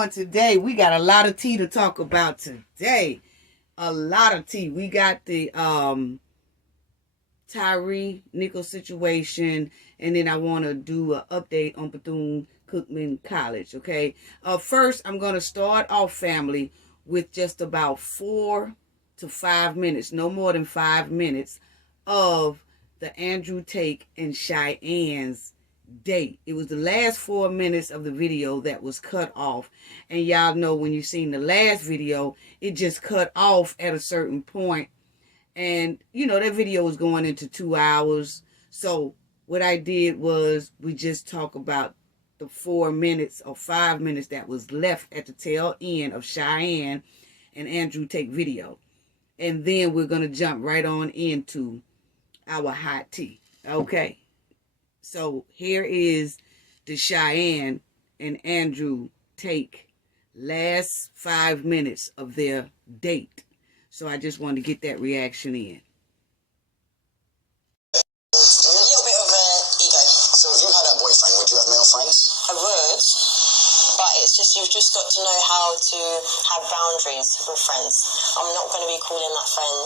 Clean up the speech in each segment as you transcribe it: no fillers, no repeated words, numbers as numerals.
on today? We got a lot of tea to talk about today. A lot of tea. We got the Tyree Nichols situation, and then I want to do an update on Bethune-Cookman College, okay? First, I'm going to start off, family, with just about 4 to 5 minutes, no more than 5 minutes, of the Tate and Cheyenne's date. It was the last 4 minutes of the video that was cut off, and y'all know when you seen the last video, it just cut off at a certain point. And you know that video was going into 2 hours, so what I did was we just talk about the 4 minutes or 5 minutes that was left at the tail end of Cheyenne and Tate video, and then we're gonna jump right on into our hot tea. Okay, so here is the Cheyenne and Tate last 5 minutes of their date. So I just wanted to get that reaction in. A little bit of ego. So if you had a boyfriend, would you have male friends? I would, but it's just, you've just got to know how to have boundaries with friends. I'm not going to be calling that friend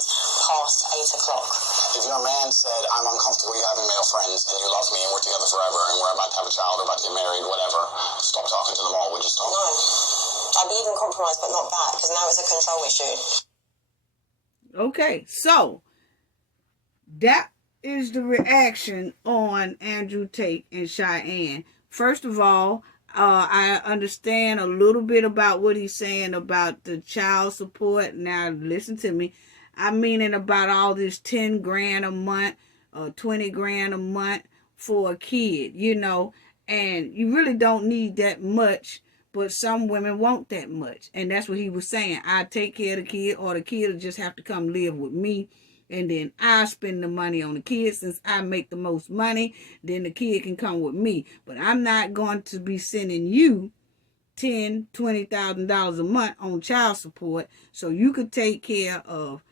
past 8 o'clock. If your man said, I'm uncomfortable you having male friends and you love me and we're together forever and we're about to have a child or about to get married, whatever, stop talking to them all, would you stop? No. I believe in compromise, but not that, because now it's a control issue. Okay, so that is the reaction on Tate and Cheyenne. First of all, I understand a little bit about what he's saying about the child support. Now, listen to me. I mean about all this 10 grand a month or 20 grand a month for a kid, you know, and you really don't need that much. But some women want that much. And that's what he was saying. I take care of the kid, or the kid will just have to come live with me. And then I spend the money on the kid. Since I make the most money, then the kid can come with me. But I'm not going to be sending you $10,000, $20,000 a month on child support so you could take care of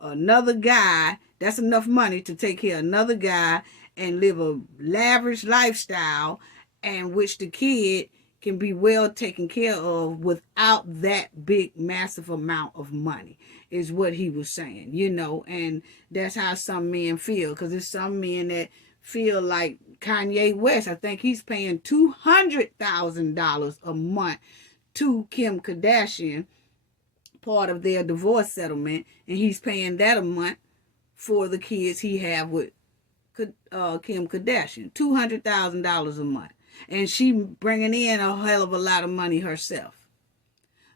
another guy. That's enough money to take care of another guy and live a lavish lifestyle, and which the kid can be well taken care of without that big, massive amount of money, is what he was saying, you know. And that's how some men feel, because there's some men that feel like Kanye West. I think he's paying $200,000 a month to Kim Kardashian, part of their divorce settlement, and he's paying that a month for the kids he have with Kim Kardashian, $200,000 a month. And she bringing in a hell of a lot of money herself.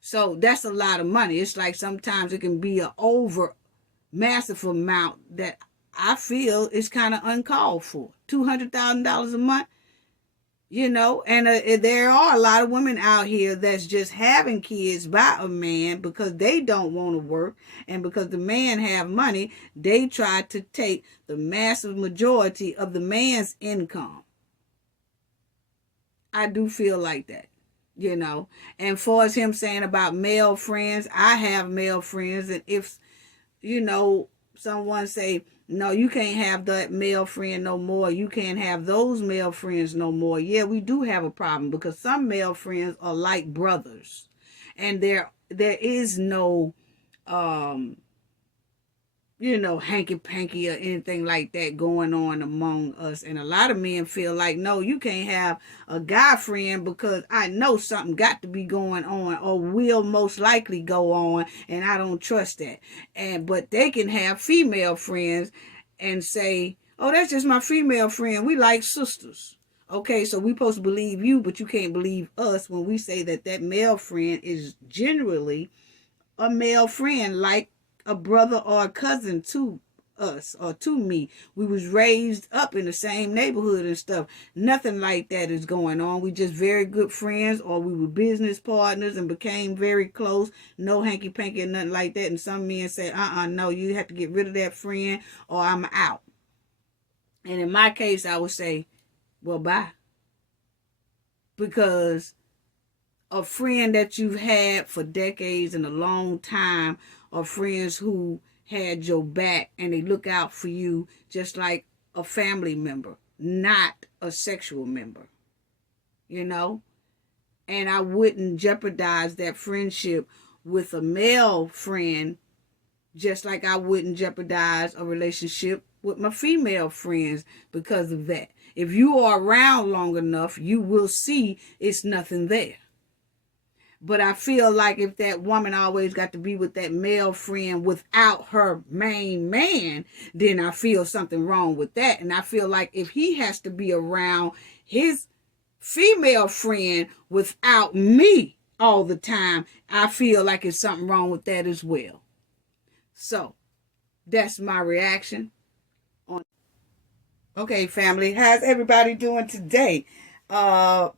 So that's a lot of money. It's like sometimes it can be an over massive amount that I feel is kind of uncalled for. $200,000 a month, you know. And there are a lot of women out here that's just having kids by a man because they don't want to work, and because the man have money, they try to take the massive majority of the man's income. I do feel like that, you know. And for as him saying about male friends, I have male friends. And if, you know, someone say, no, you can't have that male friend no more, you can't have those male friends no more. Yeah, we do have a problem, because some male friends are like brothers. And there is no, you know, hanky-panky or anything like that going on among us. And a lot of men feel like, no, you can't have a guy friend because I know something got to be going on or will most likely go on, and I don't trust that. But they can have female friends and say, oh, that's just my female friend. We like sisters. Okay, so we supposed to believe you, but you can't believe us when we say that that male friend is generally a male friend, like a brother or a cousin to us or to me. We was raised up in the same neighborhood and stuff. Nothing like that is going on. We just very good friends, or we were business partners and became very close. No hanky-panky or nothing like that. And some men say, no, you have to get rid of that friend or I'm out. And in my case, I would say, well, bye. Because a friend that you've had for decades and a long time, or friends who had your back and they look out for you just like a family member, not a sexual member, you know? And I wouldn't jeopardize that friendship with a male friend, just like I wouldn't jeopardize a relationship with my female friends because of that. If you are around long enough, you will see it's nothing there. But I feel like if that woman always got to be with that male friend without her main man, then I feel something wrong with that. And I feel like if he has to be around his female friend without me all the time, I feel like it's something wrong with that as well. So that's my reaction on. Okay, family, how's everybody doing today?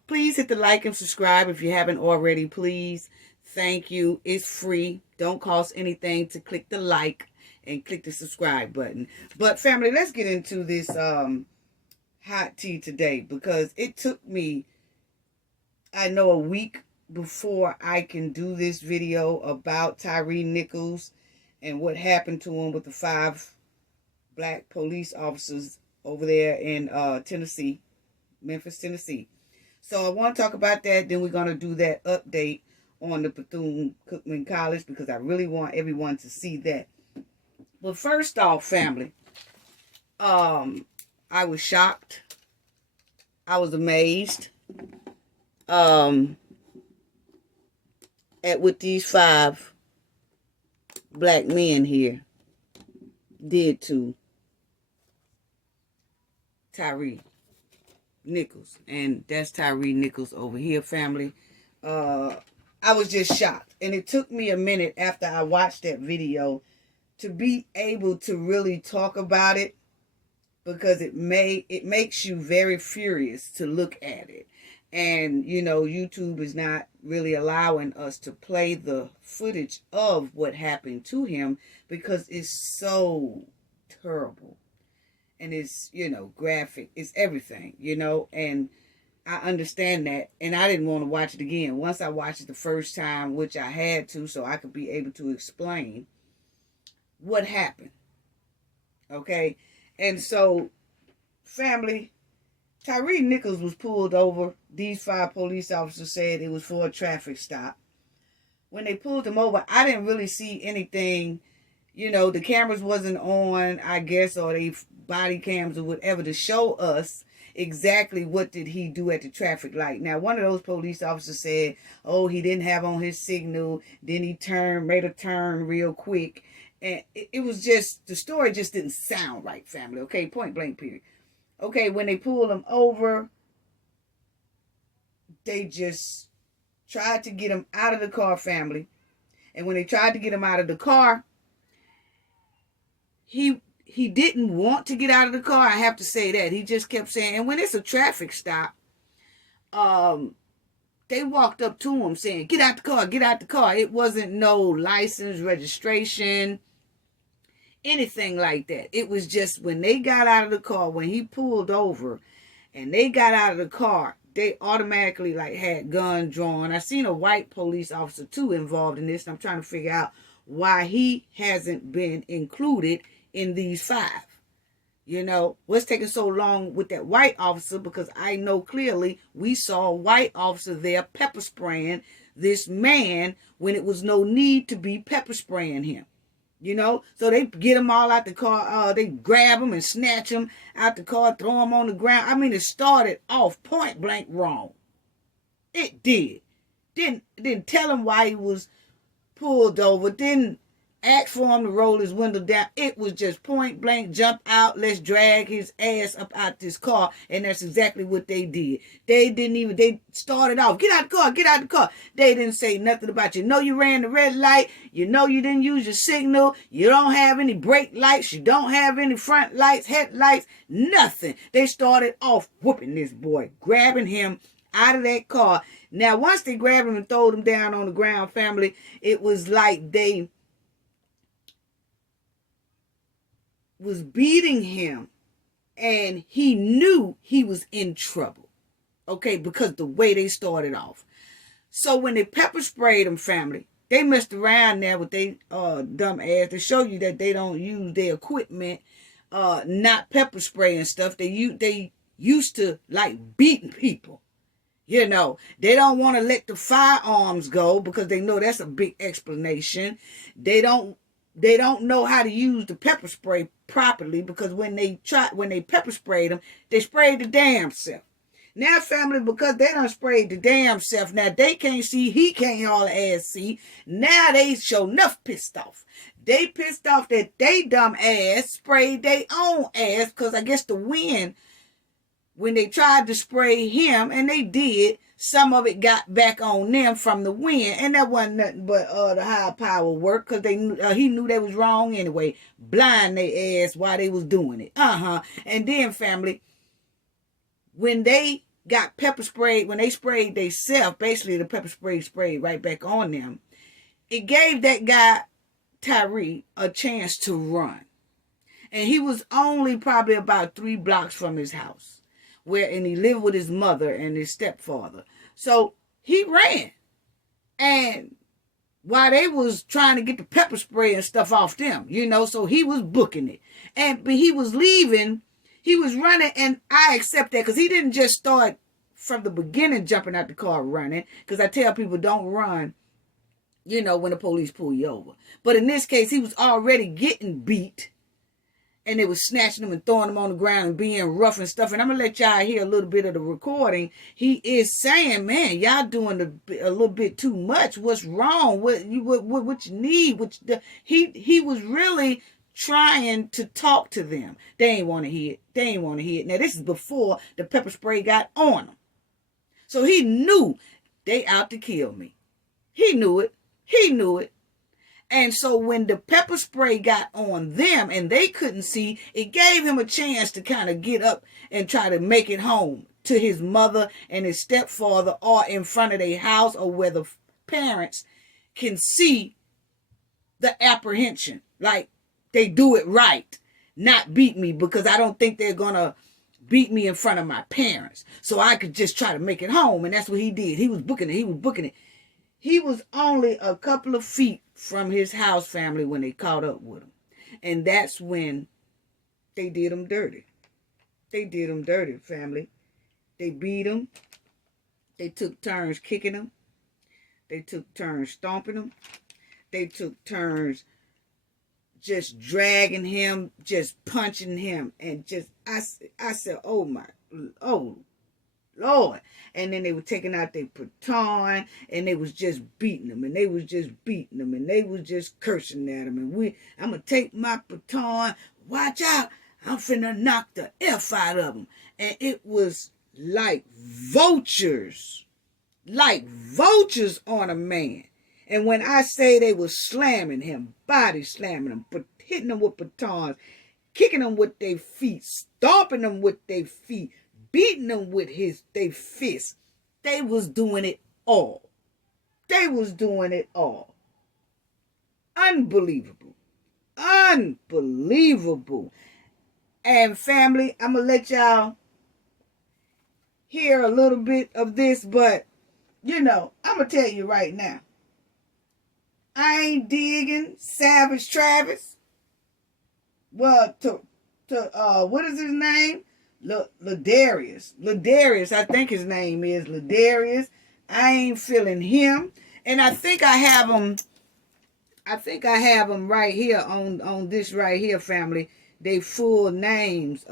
Please hit the like and subscribe if you haven't already, please. Thank you. It's free. Don't cost anything to click the like and click the subscribe button. But family, let's get into this hot tea today, because it took me, I know, a week before I can do this video about Tyree Nichols and what happened to him with the 5 black police officers over there in Tennessee. Memphis, Tennessee. So I want to talk about that. Then we're going to do that update on the Bethune-Cookman College, because I really want everyone to see that. But first off, family, I was shocked. I was amazed at what these 5 black men here did to Tyree Nichols. And that's Tyree Nichols over here, family. I was just shocked. And it took me a minute after I watched that video to be able to really talk about it, because it makes you very furious to look at it. And, you know, YouTube is not really allowing us to play the footage of what happened to him, because it's so terrible. And it's, you know, graphic. It's everything, you know. And I understand that. And I didn't want to watch it again. Once I watched it the first time, which I had to, so I could be able to explain what happened. Okay? And so, family, Tyree Nichols was pulled over. These 5 police officers said it was for a traffic stop. When they pulled him over, I didn't really see anything. You know, the cameras wasn't on, I guess, or they body cams or whatever to show us exactly what did he do at the traffic light. Now, one of those police officers said, oh, he didn't have on his signal. Then he made a turn real quick. And it was just, the story just didn't sound right, family. Okay, point blank, period. Okay, when they pulled him over, they just tried to get him out of the car, family. And when they tried to get him out of the car, he didn't want to get out of the car. I have to say that. He just kept saying, and when it's a traffic stop, they walked up to him saying, get out the car, get out the car. It wasn't no license, registration, anything like that. It was just when they got out of the car, when he pulled over and they got out of the car, they automatically like had gun drawn. I seen a white police officer too involved in this, and I'm trying to figure out why he hasn't been included in these 5. You know, what's taking so long with that white officer? Because I know clearly we saw a white officer there pepper spraying this man when it was no need to be pepper spraying him. You know, so they get him all out the car. They grab him and snatch him out the car, throw him on the ground. I mean, it started off point blank wrong. It did. Didn't tell him why he was pulled over. Didn't ask for him to roll his window down. It was just point blank, jump out, let's drag his ass up out this car. And that's exactly what they did. They started off, get out the car, get out the car. They didn't say nothing about, you know, you ran the red light, you know, you didn't use your signal, you don't have any brake lights, you don't have any front lights, headlights, nothing. They started off whooping this boy, grabbing him out of that car. Now, once they grabbed him and threw him down on the ground, family, it was like they was beating him, and he knew he was in trouble, okay, because the way they started off. So when they pepper sprayed him, family, they messed around there with they dumb ass to show you that they don't use their equipment, not pepper spray and stuff. They used to like beating people, You know, they don't want to let the firearms go because they know that's a big explanation. They don't know how to use the pepper spray properly because when they pepper sprayed them, they sprayed the damn self. Now, family, because they done sprayed the damn self, now they can't see, he can't all ass see. Now they show enough pissed off. They pissed off that they dumb ass sprayed their own ass because I guess the wind, when they tried to spray him, and they did, some of it got back on them from the wind, and that wasn't nothing but the high power work because he knew they was wrong anyway. Blind their ass while they was doing it. And then, family, when they got pepper sprayed, when they sprayed themselves, basically the pepper spray sprayed right back on them, it gave that guy, Tyree, a chance to run. And he was only probably about 3 blocks from his house, and he lived with his mother and his stepfather. So he ran. And while they was trying to get the pepper spray and stuff off them, so he was booking it. But he was leaving. He was running, and I accept that because he didn't just start from the beginning jumping out the car running, because I tell people don't run, when the police pull you over. But in this case, he was already getting beat, and they was snatching him and throwing him on the ground and being rough and stuff. And I'm going to let y'all hear a little bit of the recording. He is saying, man, y'all doing a little bit too much. What's wrong? What you need? He was really trying to talk to them. They ain't want to hear it. Now, this is before the pepper spray got on them. So he knew they out to kill me. He knew it. And so when the pepper spray got on them and they couldn't see, it gave him a chance to kind of get up and try to make it home to his mother and his stepfather, or in front of their house, or where the parents can see the apprehension. Like, they do it right, not beat me, because I don't think they're going to beat me in front of my parents. So I could just try to make it home. And that's what he did. He was booking it. He was only a couple of feet from his house, family, when they caught up with him. And that's when they did him dirty. Family. They beat him. They took turns kicking him. They took turns stomping him. They took turns just dragging him, just punching him, and just, I said, oh Lord. And then they were taking out their baton, and they was just beating him, and they was just cursing at him. And I'm going to take my baton, watch out, I'm finna knock the F out of him. And it was like vultures on a man. And when I say they was slamming him, body slamming him, but hitting him with batons, kicking him with their feet, stomping him with their feet, beating him with their fists, they was doing it all. Unbelievable. And family, I'm going to let y'all hear a little bit of this, but, I'm going to tell you right now, I ain't digging Savage Travis. Well, what is his name? Ladarius, I think his name is Ladarius. I ain't feeling him. And I think I have him right here on this right here, family. They full names.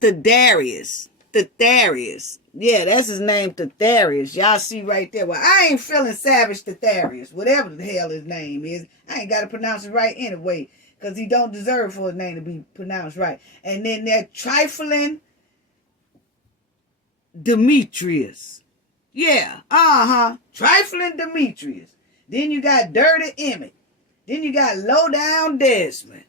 Thaddeus. Yeah, that's his name, Thaddeus. Y'all see right there. Well, I ain't feeling Savage Thaddeus, whatever the hell his name is. I ain't got to pronounce it right anyway, because he don't deserve for his name to be pronounced right. And then that trifling Demetrius. Yeah, trifling Demetrius. Then you got Dirty Emmett. Then you got Low Down Desmond.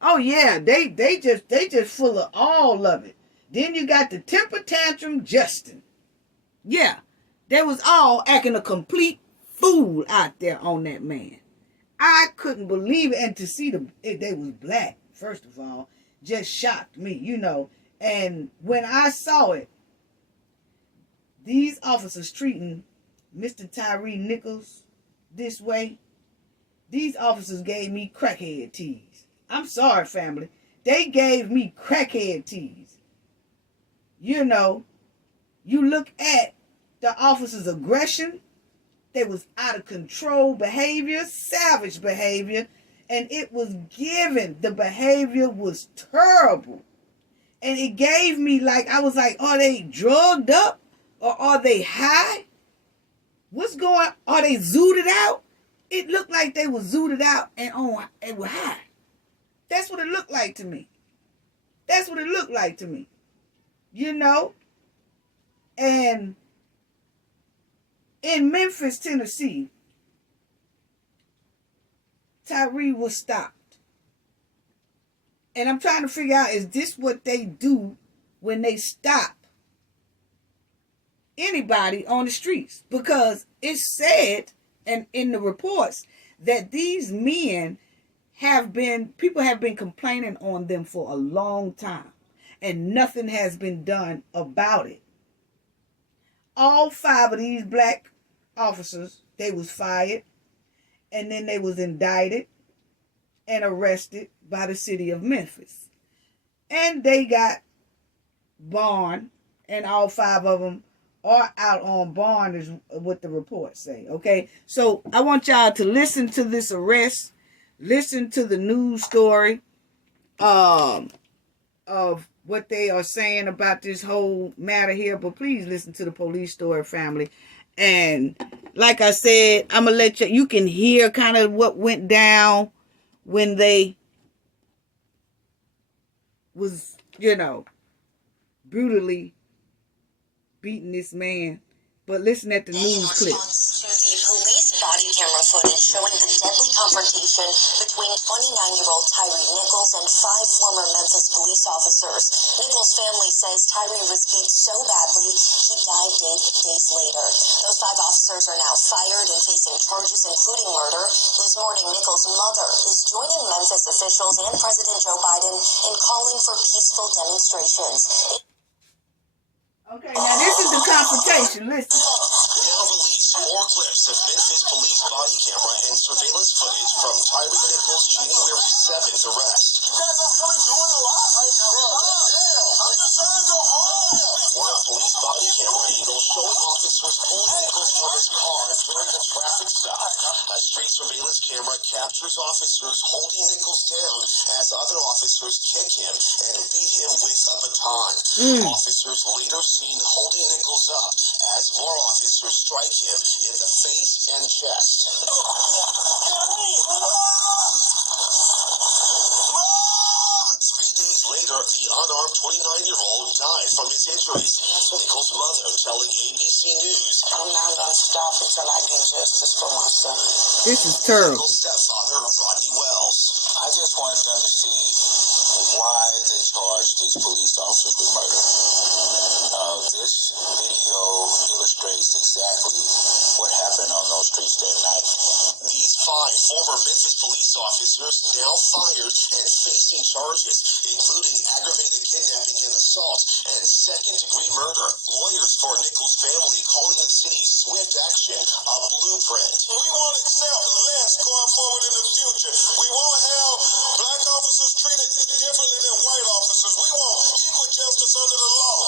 Oh yeah, they just full of all of it. Then you got the temper tantrum Justin. Yeah, they was all acting a complete fool out there on that man. I couldn't believe it. And to see they was black, first of all, just shocked me, And when I saw it, these officers treating Mr. Tyree Nichols this way, these officers gave me crackhead tease. I'm sorry, family. They gave me crackhead tease. You know, you look at the officer's aggression. There was out of control behavior, savage behavior, and it was given. The behavior was terrible. And it gave me like, I was like, are they drugged up or are they high? What's going on? Are they zooted out? It looked like they were zooted out and were high. That's what it looked like to me. That's what it looked like to me. You know? And in Memphis, Tennessee, Tyree was stopped. And I'm trying to figure out, is this what they do when they stop anybody on the streets? Because it's said, and in the reports, that these men people have been complaining on them for a long time. And nothing has been done about it. All 5 of these black officers, they was fired. And then they was indicted and arrested by the city of Memphis. And they got bond, and all 5 of them are out on bond is what the reports say. Okay, so I want y'all to listen to this arrest, listen to the news story of what they are saying about this whole matter here, but please listen to the police story, family. And like I said, I'm gonna let you can hear kind of what went down when they was, brutally beating this man. But listen at the news clip. To the police body camera footage showing the deadly confrontation between 29-year-old Tyree Nichols and 5 former Memphis police officers. Nichols' family says Tyree was beat so badly he died days later. Those 5 officers are now fired and facing charges including murder. This morning, Nichols' mother is joining Memphis officials and President Joe Biden in calling for peaceful demonstrations. Okay, now this is the confrontation. Listen. Now released 4 clips of Memphis police body camera and surveillance footage from Tyree Nichols' January 7th arrest. You guys are really doing a lot right now. I'm just trying to go home. One police body camera angle showing officers pulling Nichols from his car during the traffic stop. A street surveillance camera captures officers holding Nichols down as other officers kick him and beat him with a baton. Officers later seen holding Nichols up as more officers strike him in the face and chest. 3 days later, the unarmed 29-year-old died from his injuries. Nichols' mother telling ABC News, I'm not going to stop until I get justice for my son. This is terrible. Nichols' stepfather, Rodney Wells. I just wanted them to see why they charged these police officers with murder. This video illustrates exactly what happened on those streets that night. These 5 former Memphis police officers now fired and facing charges, including aggravated kidnapping and assault and second-degree murder. Lawyers for Nichols' family calling the city's swift action a blueprint. We won't accept less going forward in the future. We won't have black officers treated differently than white officers. We want equal justice under the law.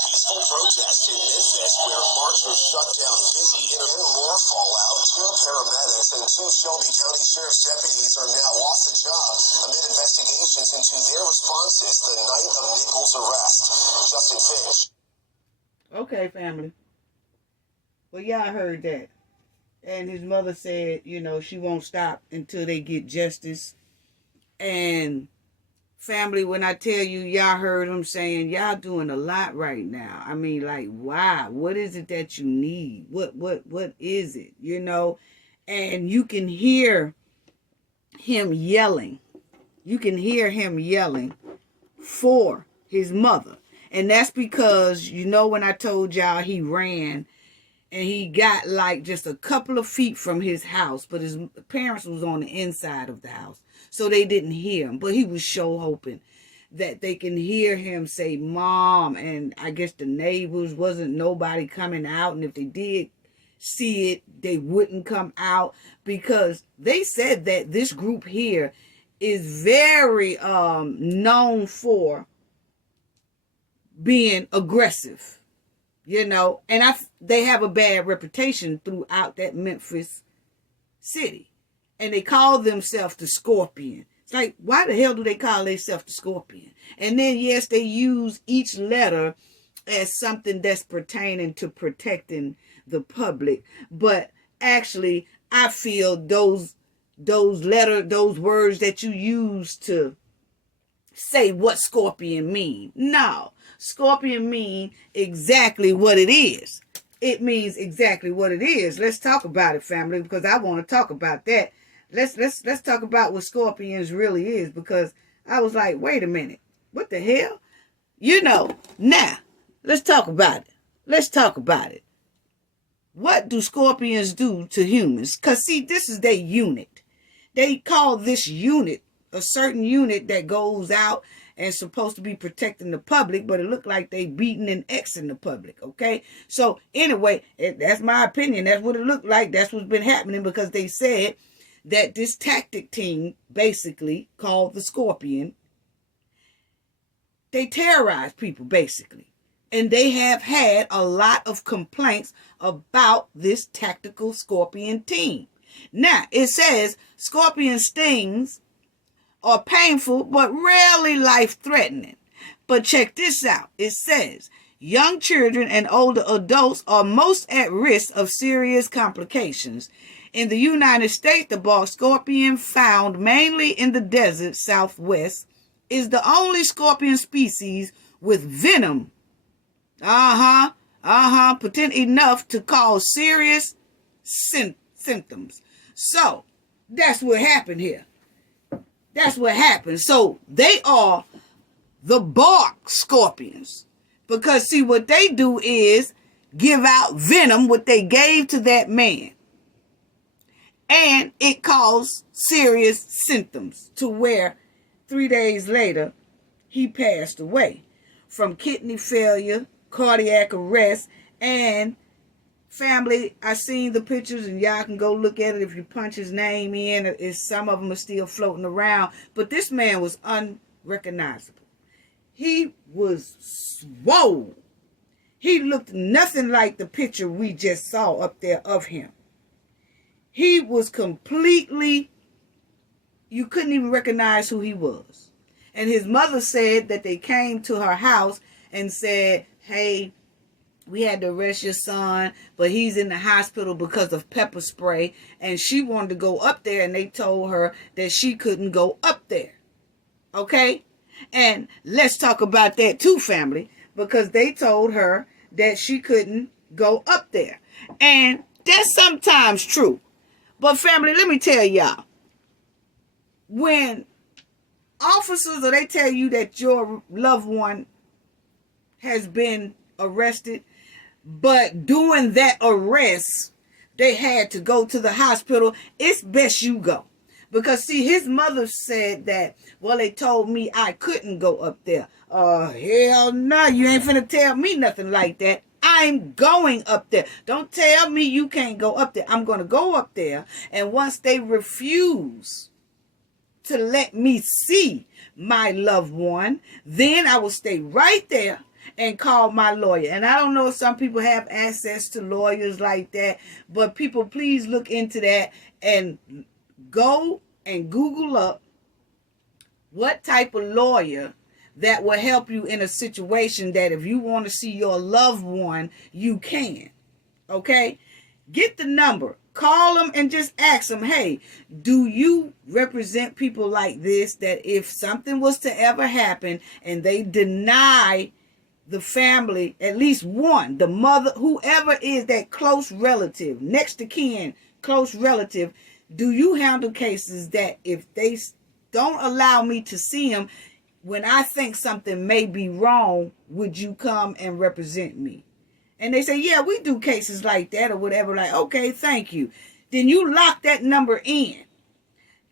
Peaceful protests in Memphis where marchers shut down busy and more fallout. 2 paramedics and 2 Shelby County Sheriff's deputies are now off the job amid investigations into their responses the night of Nichols' arrest. Justin Finch. Okay, family. Well, y'all heard that. And his mother said, she won't stop until they get justice. And family, when I tell you, y'all heard him saying, y'all doing a lot right now. I mean, like, why? What is it that you need? What is it? And you can hear him yelling. You can hear him yelling for his mother. And that's because, when I told y'all he ran and he got like just a couple of feet from his house, but his parents was on the inside of the house. So they didn't hear him, but he was sure hoping that they can hear him say, Mom. And I guess the neighbors wasn't nobody coming out. And if they did see it, they wouldn't come out because they said that this group here is very known for being aggressive, you know, and they have a bad reputation throughout that Memphis city, and they call themselves the Scorpion. It's like, why the hell do they call themselves the Scorpion? And then, yes, they use each letter as something that's pertaining to protecting the public, but actually, I feel those words that you use to say what scorpion mean. No, scorpion mean exactly what it is. It means exactly what it is. Let's talk about it, family, because I want to talk about that. Let's talk about what scorpions really is, because I was like, wait a minute, what the hell? You know, now let's talk about it. Let's talk about it. What do scorpions do to humans? Because, see, this is their unit. They call this unit a certain unit that goes out and supposed to be protecting the public, but it looked like they beating and Xing the public, okay? So, anyway, that's my opinion. That's what it looked like. That's what's been happening, because they said that this tactic team, basically, called the Scorpion, they terrorize people, basically. And they have had a lot of complaints about this tactical Scorpion team. Now, it says Scorpion stings are painful but rarely life-threatening. But check this out. It says young children and older adults are most at risk of serious complications. In the United States, the bark scorpion, found mainly in the desert southwest, is the only scorpion species with venom. Potent enough to cause serious symptoms. So, that's what happened here. That's what happened. So, they are the bark scorpions. Because, see, what they do is give out venom, what they gave to that man. And it caused serious symptoms to where 3 days later, he passed away from kidney failure, cardiac arrest, and family, I seen the pictures, and y'all can go look at it if you punch his name in. Some of them are still floating around, but this man was unrecognizable. He was swole. He looked nothing like the picture we just saw up there of him. He was completely, you couldn't even recognize who he was. And his mother said that they came to her house and said, hey, we had to arrest your son, but he's in the hospital because of pepper spray. And she wanted to go up there, and they told her that she couldn't go up there. Okay? And let's talk about that too, family, because they told her that she couldn't go up there. And that's sometimes true. But family, let me tell y'all, when officers, or they tell you that your loved one has been arrested, but during that arrest, they had to go to the hospital, it's best you go. Because, see, his mother said that, well, they told me I couldn't go up there. Hell no, you ain't finna tell me nothing like that. I'm going up there. Don't tell me you can't go up there. I'm going to go up there. And once they refuse to let me see my loved one, then I will stay right there and call my lawyer. And I don't know if some people have access to lawyers like that, but people, please look into that and go and Google up what type of lawyer that will help you in a situation that if you want to see your loved one, you can. Okay? Get the number. Call them and just ask them, hey, do you represent people like this, that if something was to ever happen and they deny the family, at least one, the mother, whoever is that close relative, next to kin, close relative, do you handle cases that if they don't allow me to see them, when I think something may be wrong, would you come and represent me? And they say, yeah, we do cases like that or whatever. Like, okay, thank you. Then you lock that number in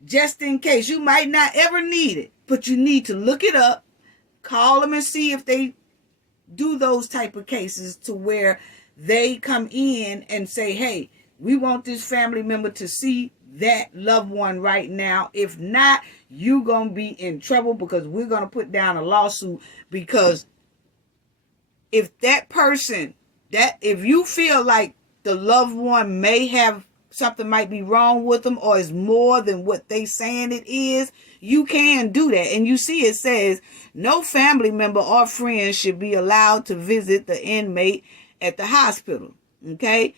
just in case. You might not ever need it, but you need to look it up, call them and see if they do those type of cases to where they come in and say, hey, we want this family member to see that loved one right now. If not, you're going to be in trouble because we're going to put down a lawsuit because if that person, if you feel like the loved one may have something might be wrong with them or is more than what they saying it is, you can do that. And you see it says no family member or friend should be allowed to visit the inmate at the hospital. Okay?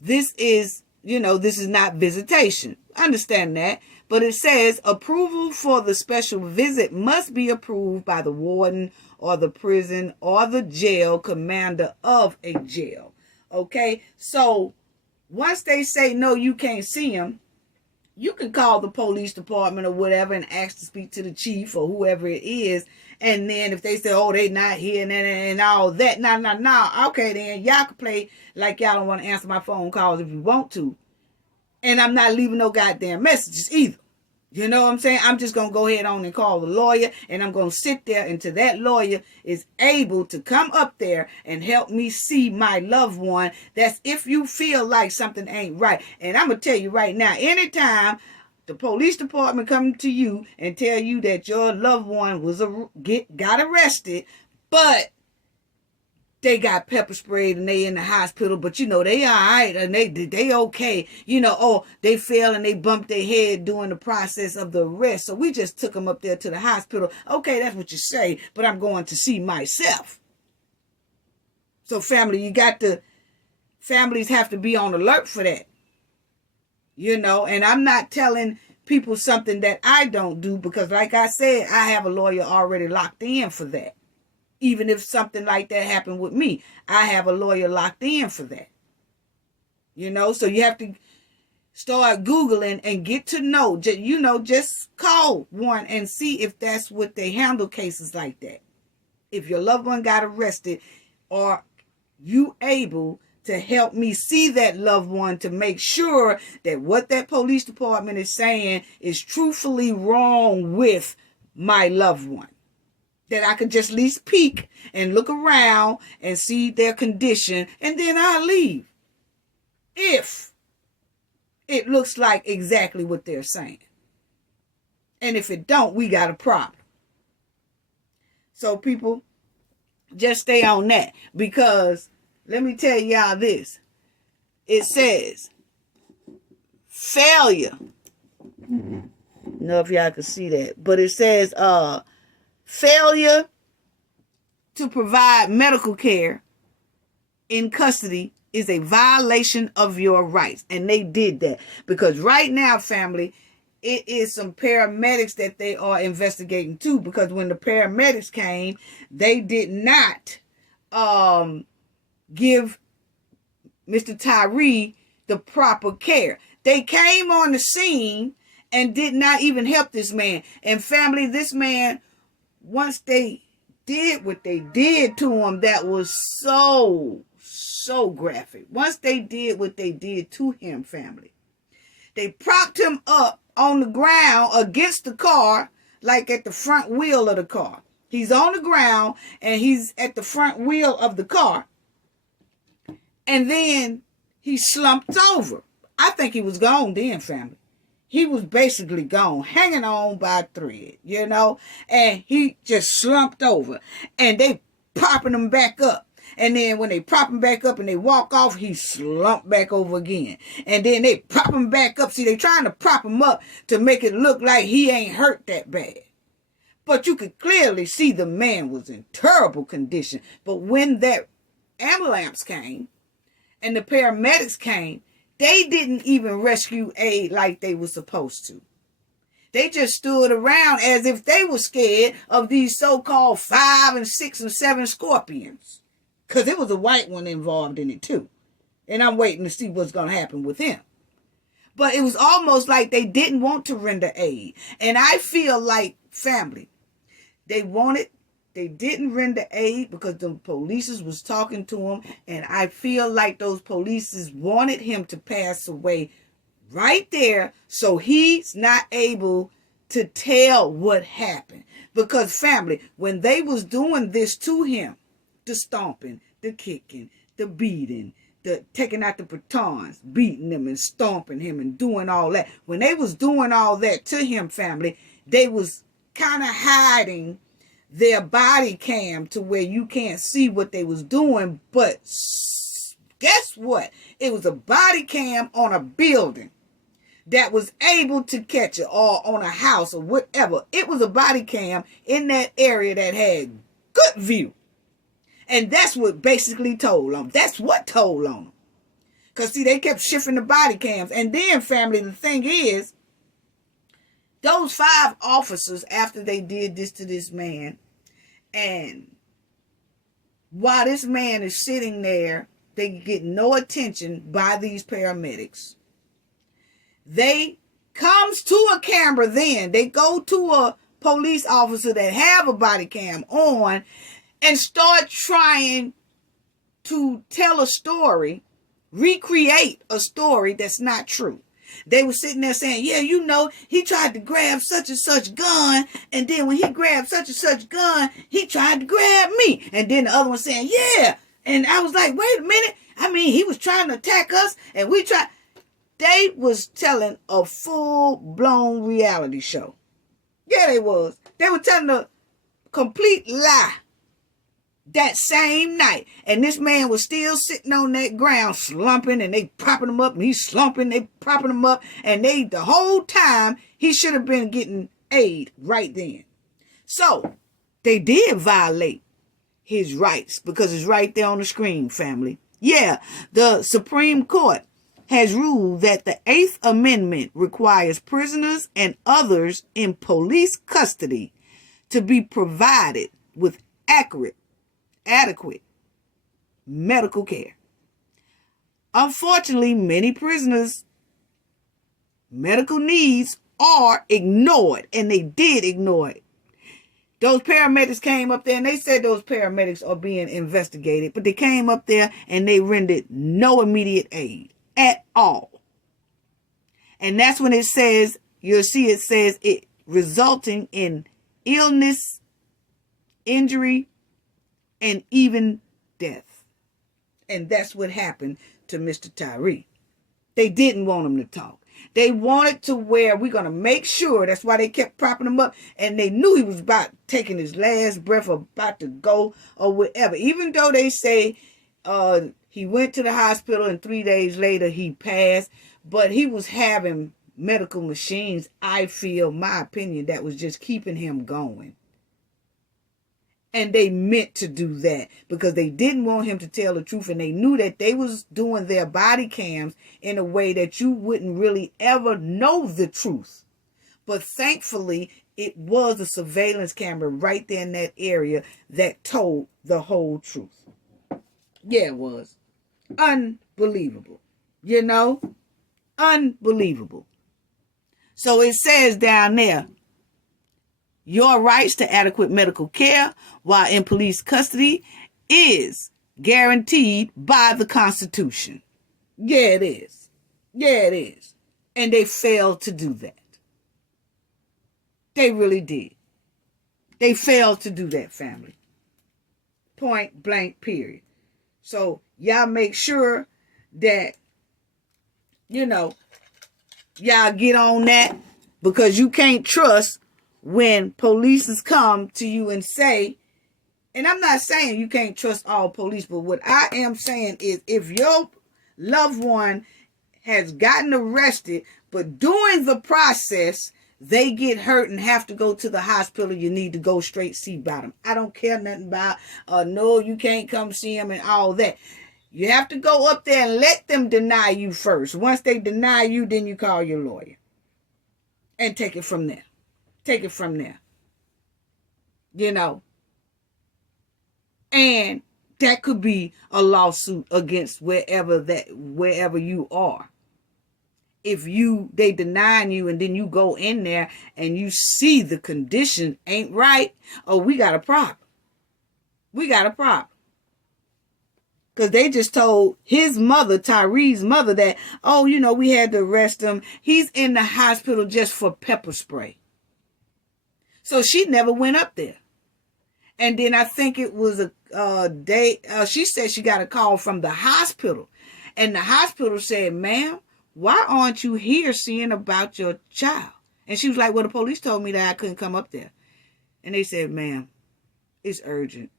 This is, this is not visitation. Understand that. But it says approval for the special visit must be approved by the warden or the prison or the jail commander of a jail. Okay? So once they say, no, you can't see him, you can call the police department or whatever and ask to speak to the chief or whoever it is. And then if they say, oh, they not here and all that, no. Okay, then y'all can play like y'all don't want to answer my phone calls if you want to. And I'm not leaving no goddamn messages either. You know what I'm saying? I'm just going to go ahead on and call the lawyer, and I'm going to sit there until that lawyer is able to come up there and help me see my loved one. That's if you feel like something ain't right. And I'm going to tell you right now, anytime the police department come to you and tell you that your loved one was got arrested, but they got pepper sprayed and they in the hospital, but they all right and they okay. They fell and they bumped their head during the process of the arrest. So we just took them up there to the hospital. Okay, that's what you say, but I'm going to see myself. So families have to be on alert for that. And I'm not telling people something that I don't do because like I said, I have a lawyer already locked in for that. Even if something like that happened with me, I have a lawyer locked in for that. So you have to start Googling and get to know, just call one and see if that's what they handle cases like that. If your loved one got arrested, are you able to help me see that loved one to make sure that what that police department is saying is truthfully wrong with my loved one? That I could just at least peek and look around and see their condition, and then I'll leave. If it looks like exactly what they're saying. And if it don't, we got a problem. So people, just stay on that. Because, let me tell y'all this. It says, failure. I don't know if y'all can see that. But it says, failure to provide medical care in custody is a violation of your rights. And they did that. Because right now, family, it is some paramedics that they are investigating too. Because when the paramedics came, they did not give Mr. Tyree the proper care. They came on the scene and did not even help this man. And family, this man, once they did what they did to him, that was so graphic. Once they did what they did to him, family, they propped him up on the ground against the car, like at the front wheel of the car. He's on the ground and he's at the front wheel of the car. And then he slumped over. I think he was gone then, family. He was basically gone, hanging on by a thread, and he just slumped over. And they propping him back up. And then when they prop him back up and they walk off, he slumped back over again. And then they prop him back up. See, they trying to prop him up to make it look like he ain't hurt that bad. But you could clearly see the man was in terrible condition. But when that ambulance came and the paramedics came, they didn't even rescue aid like they were supposed to. They just stood around as if they were scared of these so-called 5 and 6 and 7 scorpions. Because there was a white one involved in it too. And I'm waiting to see what's going to happen with him. But it was almost like they didn't want to render aid. And I feel like, family, they didn't render aid because the police was talking to him. And I feel like those police wanted him to pass away right there so he's not able to tell what happened. Because, family, when they was doing this to him, the stomping, the kicking, the beating, the taking out the batons, beating him and stomping him and doing all that. When they was doing all that to him, family, they was kind of hiding their body cam to where you can't see what they was doing. But guess what? It was a body cam on a building that was able to catch it, or on a house or whatever. It was a body cam in that area that had good view. And that's what basically told on them. That's what told on them. Because, see, they kept shifting the body cams. And then, family, the thing is, those 5 officers, after they did this to this man, and while this man is sitting there, they get no attention by these paramedics. They comes to a camera then. They go to a police officer that have a body cam on and start trying to tell a story, recreate a story that's not true. They were sitting there saying, yeah, you know, he tried to grab such and such gun, and then when he grabbed such and such gun, he tried to grab me. And then the other one saying, yeah. And I was like, wait a minute. I mean, he was trying to attack us, and we tried. They was telling a full-blown reality show. Yeah, they was. They were telling a complete lie that same night. And this man was still sitting on that ground slumping, and they propping him up, and he's slumping, they propping him up, and they, the whole time, he should have been getting aid right then. So, they did violate his rights, because it's right there on the screen, family. Yeah, the Supreme Court has ruled that the 8th Amendment requires prisoners and others in police custody to be provided with adequate medical care. Unfortunately, many prisoners' medical needs are ignored, and they did ignore it. Those paramedics came up there, and they said those paramedics are being investigated, but they came up there and they rendered no immediate aid at all. And that's when it says, you'll see it says it resulting in illness, injury, and even death. And that's what happened to Mr. Tyree. They didn't want him to talk. They wanted to where we're going to make sure. That's why they kept propping him up. And they knew he was about taking his last breath, or about to go, or whatever. Even though they say he went to the hospital and 3 days later he passed. But he was having medical machines, I feel, my opinion, that was just keeping him going. And they meant to do that because they didn't want him to tell the truth. And they knew that they was doing their body cams in a way that you wouldn't really ever know the truth. But thankfully, it was a surveillance camera right there in that area that told the whole truth. Yeah, it was. Unbelievable. You know? Unbelievable. So it says down there, your rights to adequate medical care while in police custody is guaranteed by the Constitution. Yeah, it is. Yeah, it is. And they failed to do that. They really did. They failed to do that, family. Point blank, period. So y'all make sure that, you know, y'all get on that, because you can't trust when police come to you and say, and I'm not saying you can't trust all police, but what I am saying is if your loved one has gotten arrested, but during the process, they get hurt and have to go to the hospital, you need to go straight see about them. I don't care nothing about, no, you can't come see them and all that. You have to go up there and let them deny you first. Once they deny you, then you call your lawyer and take it from there. Take it from there. You know. And that could be a lawsuit against wherever you are. If they denying you and then you go in there and you see the condition ain't right, oh, we got a problem. We got a problem. Because they just told his mother, Tyree's mother, that, oh, you know, we had to arrest him. He's in the hospital just for pepper spray. So she never went up there. And then I think it was a day, she said she got a call from the hospital. And the hospital said, ma'am, why aren't you here seeing about your child? And she was like, well, the police told me that I couldn't come up there. And they said, ma'am, It's urgent.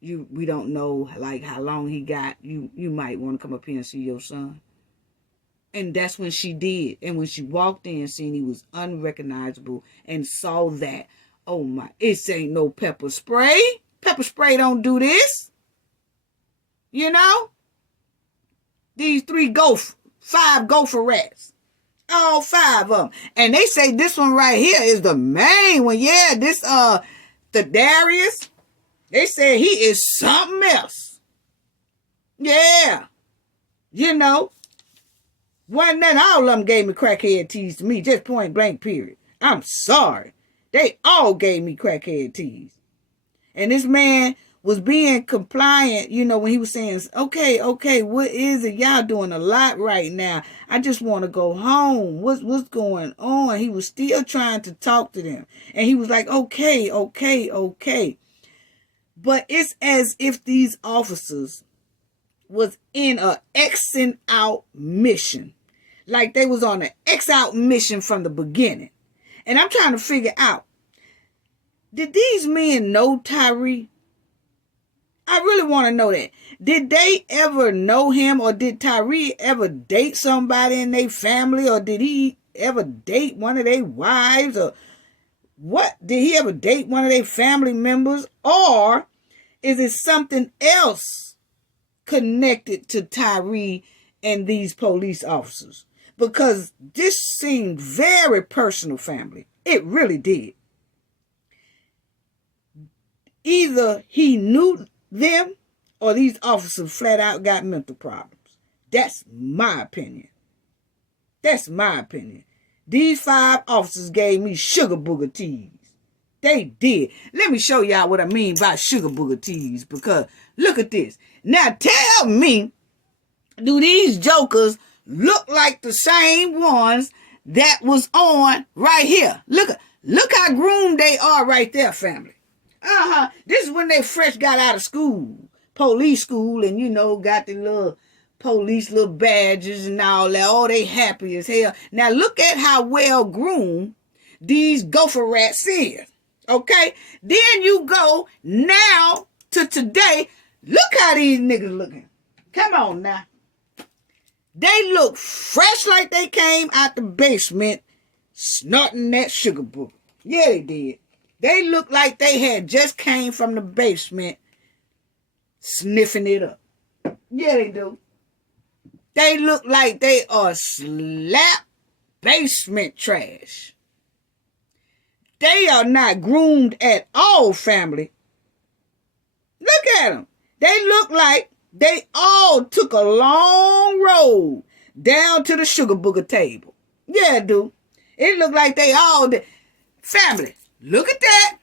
We don't know like how long he got. You might want to come up here and see your son. And that's when she did. And when she walked in, seen he was unrecognizable and saw that, oh my, it ain't no pepper spray. Pepper spray don't do this. You know? These 5 gopher rats. All 5 of them. And they say this one right here is the main one. Yeah, this, the Darius. They say he is something else. Yeah. You know. One that all of them gave me crackhead teas to me. Just point blank period. I'm sorry. They all gave me crackhead teas. And this man was being compliant, you know, when he was saying, okay, what is it? Y'all doing a lot right now. I just want to go home. What's going on? He was still trying to talk to them. And he was like, okay. But it's as if these officers was in a Xing out mission. Like they was on an X out mission from the beginning. And I'm trying to figure out, did these men know Tyree? I really want to know that. Did they ever know him, or did Tyree ever date somebody in their family, or did he ever date one of their wives, or what? Did he ever date one of their family members, or is it something else connected to Tyree and these police officers? Because this seemed very personal, family. It really did. Either he knew them or these officers flat out got mental problems. That's my opinion. These 5 officers gave me sugar booger teas. They did. Let me show y'all what I mean by sugar booger teas, because look at this. Now tell me, do these jokers look like the same ones that was on right here? Look how groomed they are right there, family. This is when they fresh got out of school, police school, and you know, got the little police little badges and all that. Oh, they happy as hell. Now look at how well groomed these gopher rats is. Okay? Then you go now to today. Look how these niggas looking. Come on now. They look fresh like they came out the basement snorting that sugar booger. Yeah, they did. They look like they had just came from the basement sniffing it up. Yeah, they do. They look like they are slap basement trash. They are not groomed at all, family. Look at them. They look like they all took a long road down to the sugar booger table. Yeah, dude. It looked like they all did. Family, look at that.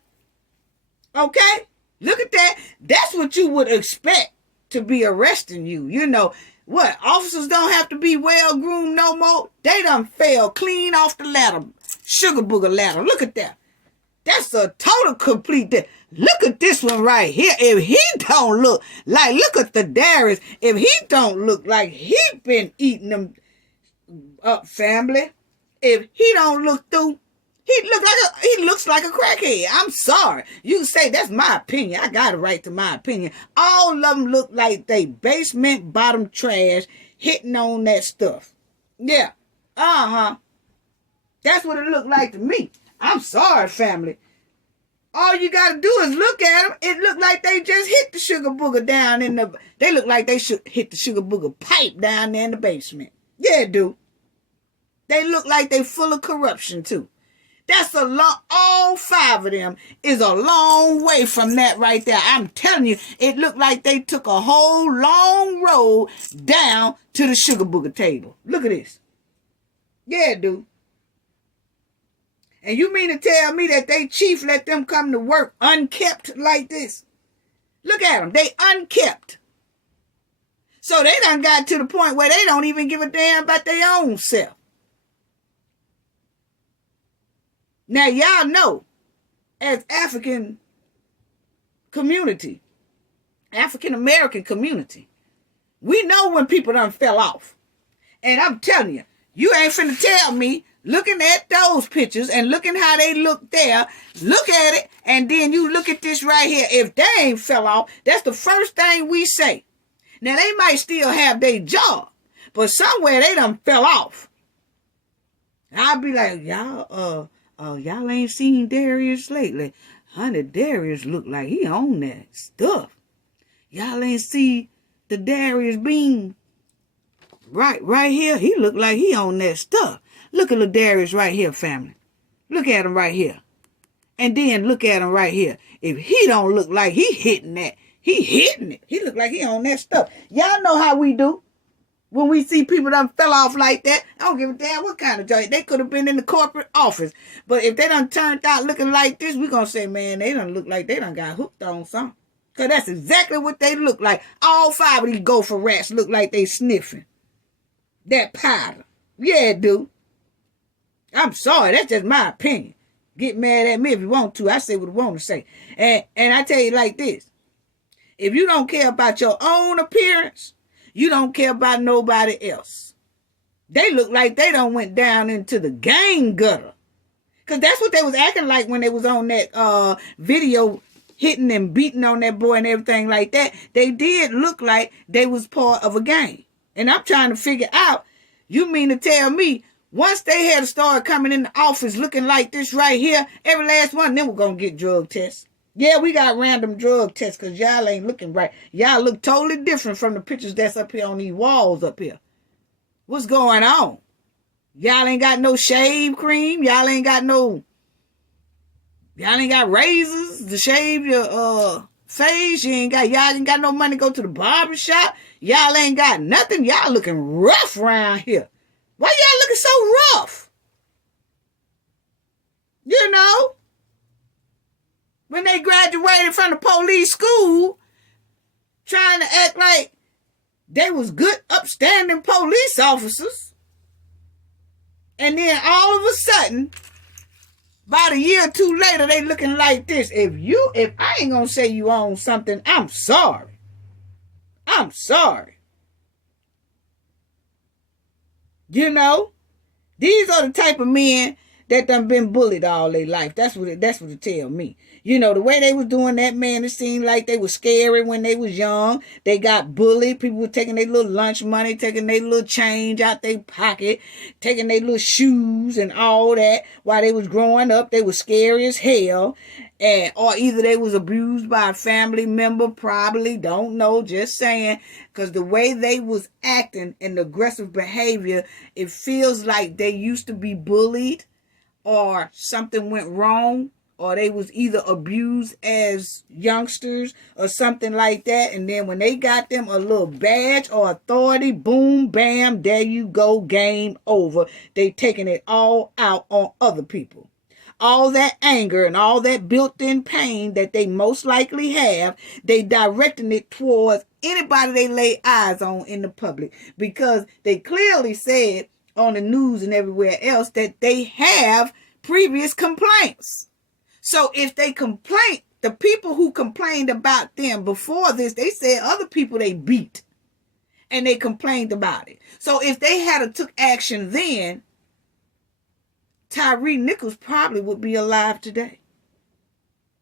Okay? Look at that. That's what you would expect to be arresting you. You know, what? Officers don't have to be well groomed no more. They done fell clean off the ladder. Sugar booger ladder. Look at that. That's a total complete. Look at this one right here. If he don't look like, look at the Darius. If he don't look like he been eating them up, family. If he don't look through, he looks like a crackhead. I'm sorry. You say that's my opinion. I got a right to my opinion. All of them look like they basement bottom trash hitting on that stuff. Yeah. That's what it looked like to me. I'm sorry, family. All you got to do is look at them. It looked like they just hit the sugar booger down in the... They look like they should hit the sugar booger pipe down there in the basement. Yeah, dude. They look like they full of corruption, too. That's a long... All 5 of them is a long way from that right there. I'm telling you, it looked like they took a whole long road down to the sugar booger table. Look at this. Yeah, dude. And you mean to tell me that they chief let them come to work unkept like this? Look at them. They unkept. So they done got to the point where they don't even give a damn about their own self. Now, y'all know, as African American community, we know when people done fell off. And I'm telling you, you ain't finna tell me looking at those pictures and looking how they look there, look at it, and then you look at this right here. If they ain't fell off, that's the first thing we say. Now, they might still have their job, but somewhere they done fell off. I'll be like, y'all ain't seen Darius lately. Honey, Darius look like he on that stuff. Y'all ain't see the Darius Bean right here. He look like he on that stuff. Look at the Darius right here, family. Look at him right here. And then look at him right here. If he don't look like he hitting that, he hitting it. He look like he on that stuff. Y'all know how we do. When we see people done fell off like that, I don't give a damn what kind of job. They could have been in the corporate office. But if they done turned out looking like this, we going to say, man, they done look like they done got hooked on something. Because that's exactly what they look like. All 5 of these gopher rats look like they sniffing that powder. Yeah, dude. I'm sorry. That's just my opinion. Get mad at me if you want to. I say what I want to say. And I tell you like this. If you don't care about your own appearance, you don't care about nobody else. They look like they done went down into the gang gutter. Because that's what they was acting like when they was on that video hitting and beating on that boy and everything like that. They did look like they was part of a gang. And I'm trying to figure out, you mean to tell me, once they had to start coming in the office looking like this right here, every last one of them were going to get drug tests. Yeah, we got random drug tests because y'all ain't looking right. Y'all look totally different from the pictures that's up here on these walls up here. What's going on? Y'all ain't got no shave cream. Y'all ain't got razors to shave your face. Y'all ain't got no money to go to the barber shop. Y'all ain't got nothing. Y'all looking rough around here. Why y'all looking so rough? You know? When they graduated from the police school, trying to act like they was good, upstanding police officers. And then all of a sudden, about a year or two later, they looking like this. If I ain't gonna say you own something, I'm sorry. I'm sorry. You know, these are the type of men that done been bullied all their life. That's what it tell me. You know, the way they was doing that, man, it seemed like they was scary when they was young. They got bullied. People were taking their little lunch money, taking their little change out their pocket, taking their little shoes and all that. While they was growing up, they was scary as hell. Or either they was abused by a family member, probably, don't know, just saying. Because the way they was acting and the aggressive behavior, it feels like they used to be bullied or something went wrong, or they was either abused as youngsters or something like that. And then when they got them a little badge or authority, boom, bam, there you go, game over. They taking it all out on other people. All that anger and all that built-in pain that they most likely have, they directing it towards anybody they lay eyes on in the public. Because they clearly said on the news and everywhere else that they have previous complaints. So if they complain, the people who complained about them before this, they said other people they beat and they complained about it. So if they had took action then, Tyree Nichols probably would be alive today.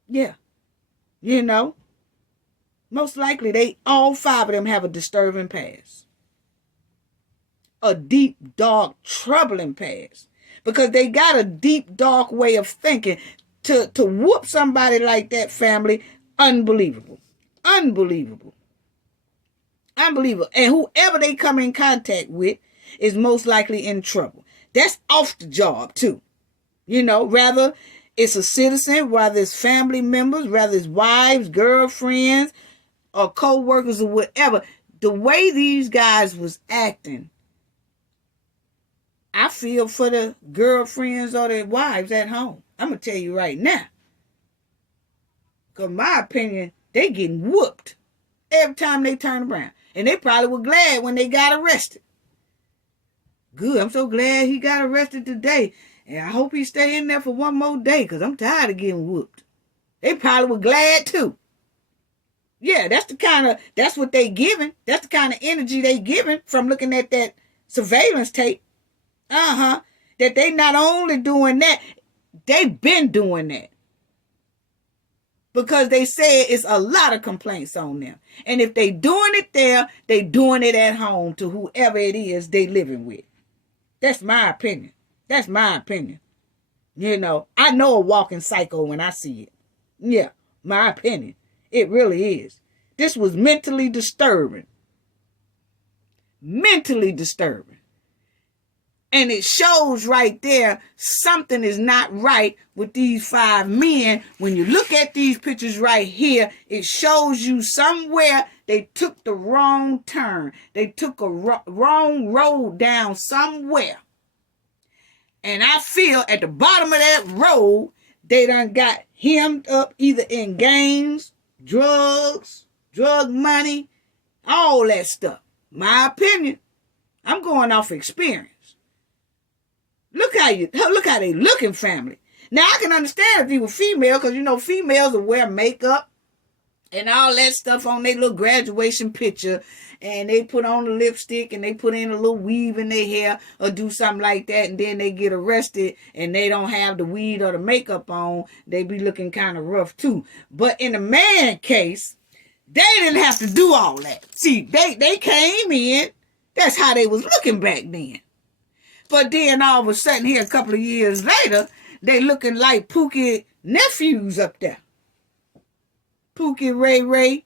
Yeah. You know, most likely all 5 of them have a disturbing past. A deep, dark, troubling past. Because they got a deep, dark way of thinking. To whoop somebody like that, family, unbelievable. Unbelievable. Unbelievable. And whoever they come in contact with is most likely in trouble. That's off the job, too. You know, rather it's a citizen, whether it's family members, whether it's wives, girlfriends, or co-workers or whatever. The way these guys was acting, I feel for the girlfriends or their wives at home. I'm going to tell you right now. Because my opinion, they getting whooped every time they turn around. And they probably were glad when they got arrested. Good. I'm so glad he got arrested today. And I hope he stay in there for one more day because I'm tired of getting whooped. They probably were glad too. Yeah, that's what they giving. That's the kind of energy they giving from looking at that surveillance tape. that they not only doing that, they've been doing that. Because they say it's a lot of complaints on them. And if they doing it there, they doing it at home to whoever it is they living with. That's my opinion. That's my opinion. You know, I know a walking psycho when I see it. Yeah, my opinion. It really is. This was mentally disturbing. Mentally disturbing. And it shows right there something is not right with these 5 men. When you look at these pictures right here, it shows you somewhere they took the wrong turn. They took a wrong road down somewhere. And I feel at the bottom of that road, they done got hemmed up either in gangs, drugs, drug money, all that stuff. My opinion. I'm going off experience. Look how they looking, family. Now I can understand if you were female, because you know females will wear makeup and all that stuff on their little graduation picture, and they put on the lipstick and they put in a little weave in their hair or do something like that, and then they get arrested and they don't have the weed or the makeup on. They be looking kind of rough too. But in the man case, they didn't have to do all that. See, they came in. That's how they was looking back then. But then all of a sudden here a couple of years later, they looking like Pookie nephews up there. Pookie, Ray,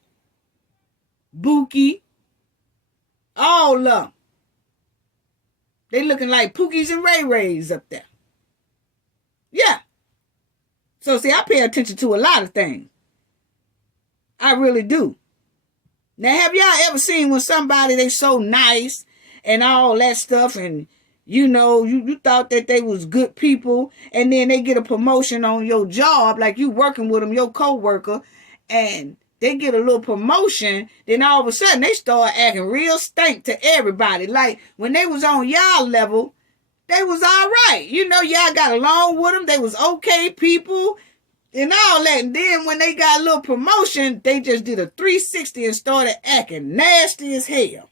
Bookie, all of them. They looking like Pookies and Rays up there. Yeah. So see, I pay attention to a lot of things. I really do. Now, have y'all ever seen when somebody, they so nice and all that stuff, and you know, you thought that they was good people, and then they get a promotion on your job, like you working with them, your co-worker, and they get a little promotion, then all of a sudden they start acting real stank to everybody. Like when they was on y'all level, they was all right. You know, y'all got along with them. They was okay people and all that. And then when they got a little promotion, they just did a 360 and started acting nasty as hell.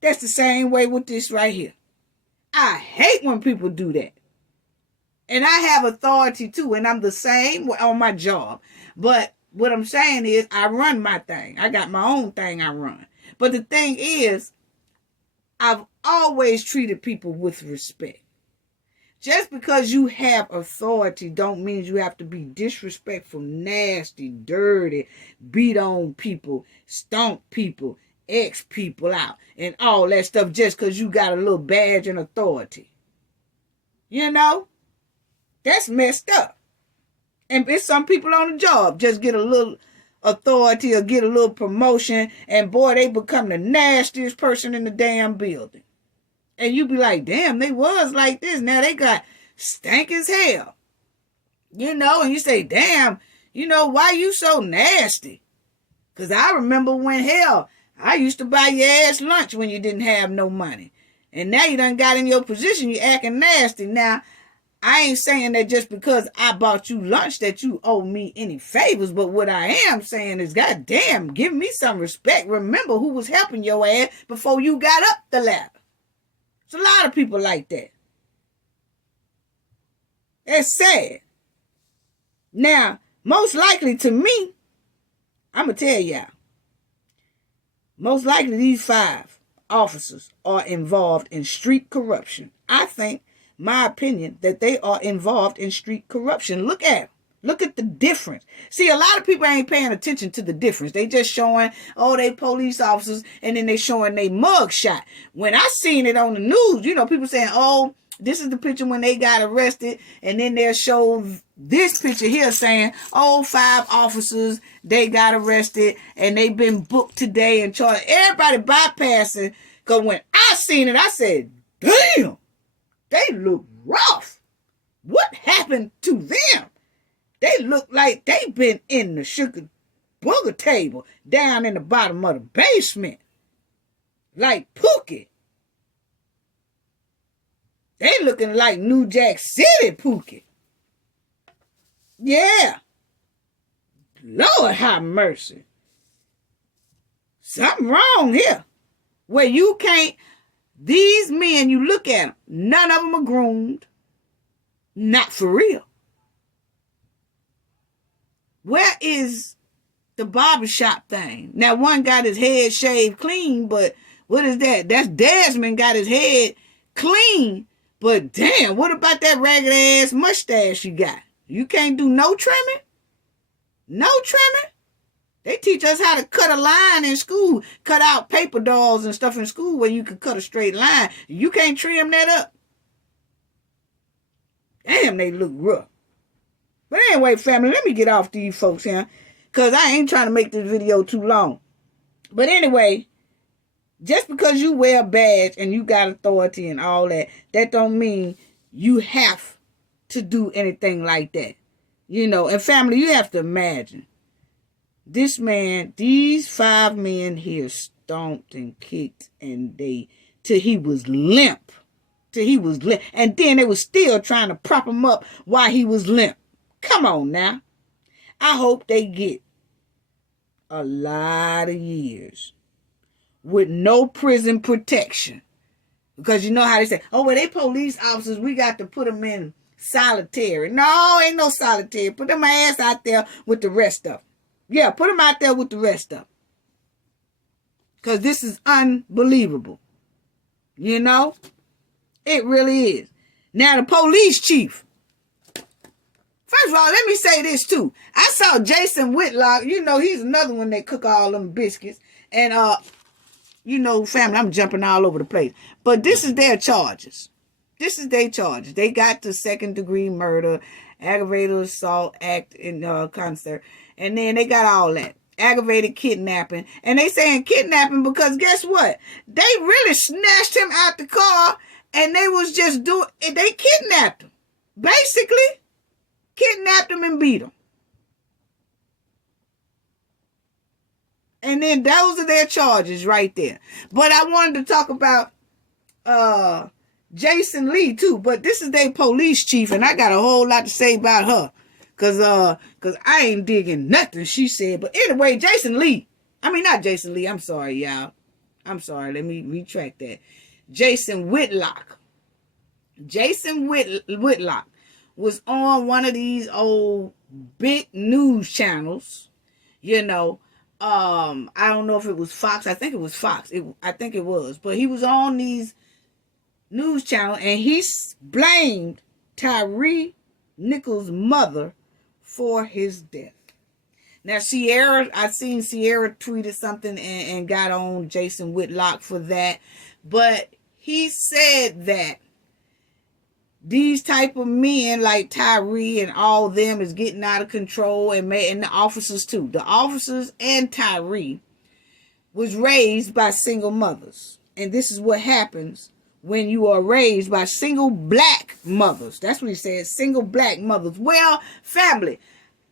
That's the same way with this right here. I hate when people do that. And I have authority too, and I'm the same on my job. But what I'm saying is I run my thing. I got my own thing I run. But the thing is, I've always treated people with respect. Just because you have authority don't mean you have to be disrespectful, nasty, dirty, beat on people, stomp people, X people out, and all that stuff just because you got a little badge and authority. You know? That's messed up. And it's some people on the job just get a little authority or get a little promotion, and boy, they become the nastiest person in the damn building. And you be like, damn, they was like this. Now they got stank as hell. You know, and you say, damn, you know, why you so nasty? Because I remember when, hell, I used to buy your ass lunch when you didn't have no money. And now you done got in your position, you acting nasty. Now, I ain't saying that just because I bought you lunch that you owe me any favors. But what I am saying is, goddamn, give me some respect. Remember who was helping your ass before you got up the ladder. It's a lot of people like that. It's sad. Now, most likely to me, I'm going to tell y'all, most likely these 5 officers are involved in street corruption. I think, my opinion, that they are involved in street corruption. Look at them. Look at the difference. See, a lot of people ain't paying attention to the difference. They just showing, oh, they police officers, and then they showing they mug shot. When I seen it on the news, you know, people saying, oh, this is the picture when they got arrested, and then they'll show this picture here saying, oh, 5 officers, they got arrested, and they been booked today and charged. Everybody bypassing, because when I seen it, I said, damn, they look rough. What happened to them? They look like they been in the sugar booger table down in the bottom of the basement. Like Pookie. They looking like New Jack City Pookie. Yeah. Lord have mercy. Something wrong here. Where you can't, These men, you look at them, none of them are groomed. Not for real. Where is the barbershop thing? Now, one got his head shaved clean, but what is that? That's Desmond got his head clean, but damn, what about that ragged ass mustache you got? You can't do no trimming? No trimming? They teach us how to cut a line in school, cut out paper dolls and stuff in school where you can cut a straight line. You can't trim that up. Damn, they look rough. But anyway, family, let me get off these folks here, because I ain't trying to make this video too long. But anyway, just because you wear a badge and you got authority and all that, that don't mean you have to do anything like that. You know, and family, you have to imagine. This man, these 5 men here stomped and kicked and till he was limp. And then they was still trying to prop him up while he was limp. Come on now. I hope they get a lot of years with no prison protection. Because you know how they say, oh, well, they police officers, we got to put them in solitary. No, ain't no solitary. Put them ass out there with the rest of them. Yeah, put them out there with the rest of them. Because this is unbelievable. You know? It really is. Now, the police chief. First of all, let me say this too. I saw Jason Whitlock. You know, he's another one that cook all them biscuits. And, you know, family, I'm jumping all over the place. But this is their charges. This is their charges. They got the 2nd-degree murder, aggravated assault act in concert. And then they got all that. Aggravated kidnapping. And they saying kidnapping because guess what? They really snatched him out the car and they was just they kidnapped him. Basically, kidnapped him and beat him. And then those are their charges right there. But I wanted to talk about Jason Lee too. But this is their police chief and I got a whole lot to say about her. Cause I ain't digging nothing she said. But anyway, Jason Lee. I mean, not Jason Lee. I'm sorry, y'all. I'm sorry. Let me retract that. Jason Whitlock. Jason Whitlock was on one of these old big news channels. You know, I don't know if it was Fox. I think it was Fox. I think it was. But he was on these news channels and he blamed Tyree Nichols' mother for his death. Now, I seen Sierra tweeted something and got on Jason Whitlock for that. But he said that these type of men like Tyree and all of them is getting out of control and the officers too. The officers and Tyree was raised by single mothers. And this is what happens when you are raised by single black mothers. That's what he said, single black mothers. Well, family,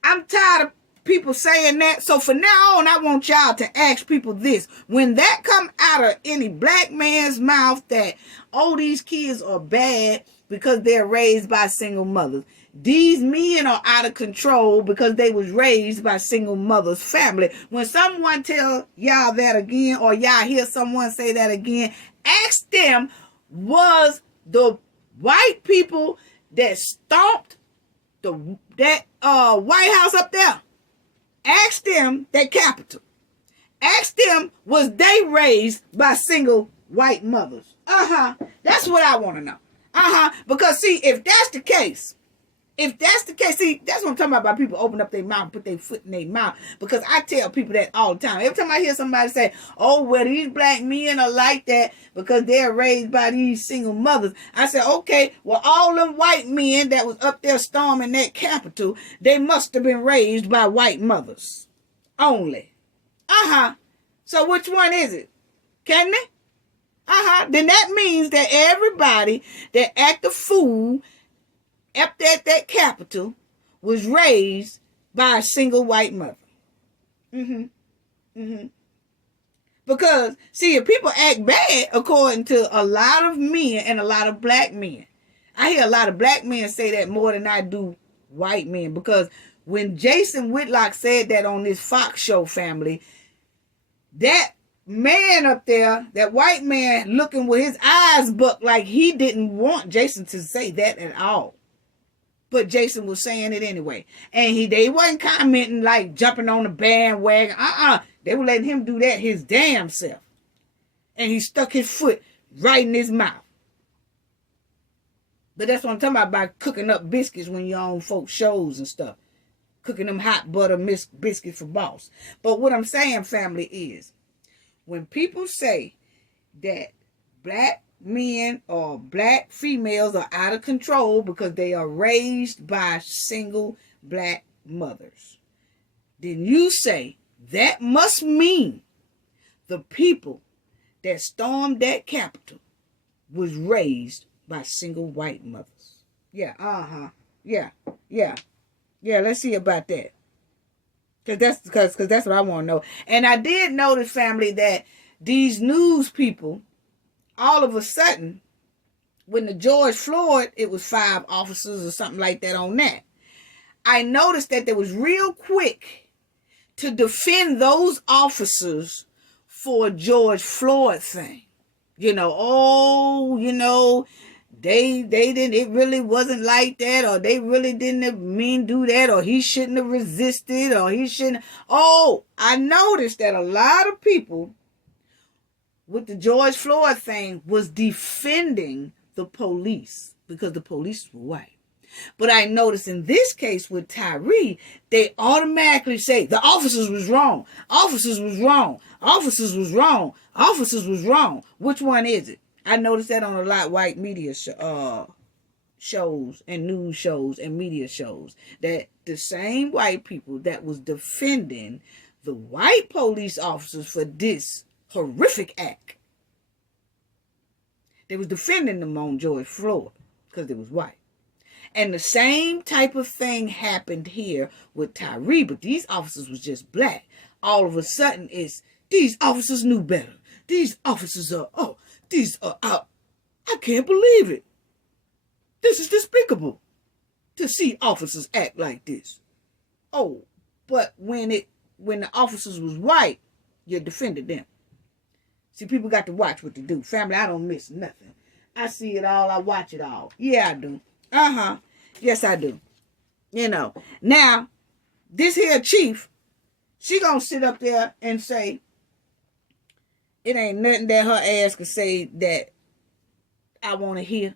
I'm tired of people saying that. So from now on, I want y'all to ask people this. When that come out of any black man's mouth that, oh, these kids are bad because they're raised by single mothers. These men are out of control because they was raised by single mothers' family. When someone tell y'all that again, or y'all hear someone say that again, ask them, was the white people that stomped that White House up there, ask them that Capitol. Ask them, was they raised by single white mothers? That's what I want to know. Because see, if that's the case, see, that's what I'm talking about people open up their mouth and put their foot in their mouth. Because I tell people that all the time. Every time I hear somebody say, oh, well, these black men are like that because they're raised by these single mothers. I say, okay, well, all them white men that was up there storming that Capitol, they must have been raised by white mothers only. So which one is it? Can they? Then that means that everybody that act a fool up there at that Capitol was raised by a single white mother. Because, see, if people act bad, according to a lot of men and a lot of black men, I hear a lot of black men say that more than I do white men. Because when Jason Whitlock said that on this Fox show, family, that man up there, that white man looking with his eyes bucked like he didn't want Jason to say that at all. But Jason was saying it anyway. And they wasn't commenting like jumping on the bandwagon. They were letting him do that his damn self. And he stuck his foot right in his mouth. But that's what I'm talking about cooking up biscuits when you're on folks' shows and stuff. Cooking them hot butter biscuits for boss. But what I'm saying, family, is when people say that black men or black females are out of control because they are raised by single black mothers, then you say that must mean the people that stormed that Capitol was raised by single white mothers. Yeah, Yeah, let's see about that. Because that's what I want to know. And I did notice, family, that these news people, all of a sudden, when the George Floyd, it was 5 officers or something like that on that. I noticed that they was real quick to defend those officers for George Floyd thing. They didn't, it really wasn't like that, or they really didn't mean do that, or he shouldn't have resisted, or he shouldn't. Oh, I noticed that a lot of people with the George Floyd thing was defending the police because the police were white. But I noticed in this case with Tyree, they automatically say the officers was wrong. Officers was wrong. Officers was wrong. Officers was wrong. Which one is it? I noticed that on a lot of white media shows and news shows and media shows, that the same white people that was defending the white police officers for this horrific act, they was defending them on George Floyd because they was white. And the same type of thing happened here with Tyree, but these officers was just black. All of a sudden, these officers knew better. These officers are out. I can't believe it. This is despicable to see officers act like this. Oh, but when the officers was white, you defended them. See, people got to watch what they do. Family, I don't miss nothing. I see it all. I watch it all. Yeah, I do. Yes, I do. Now, this here chief, she gonna sit up there and say, it ain't nothing that her ass could say that I want to hear.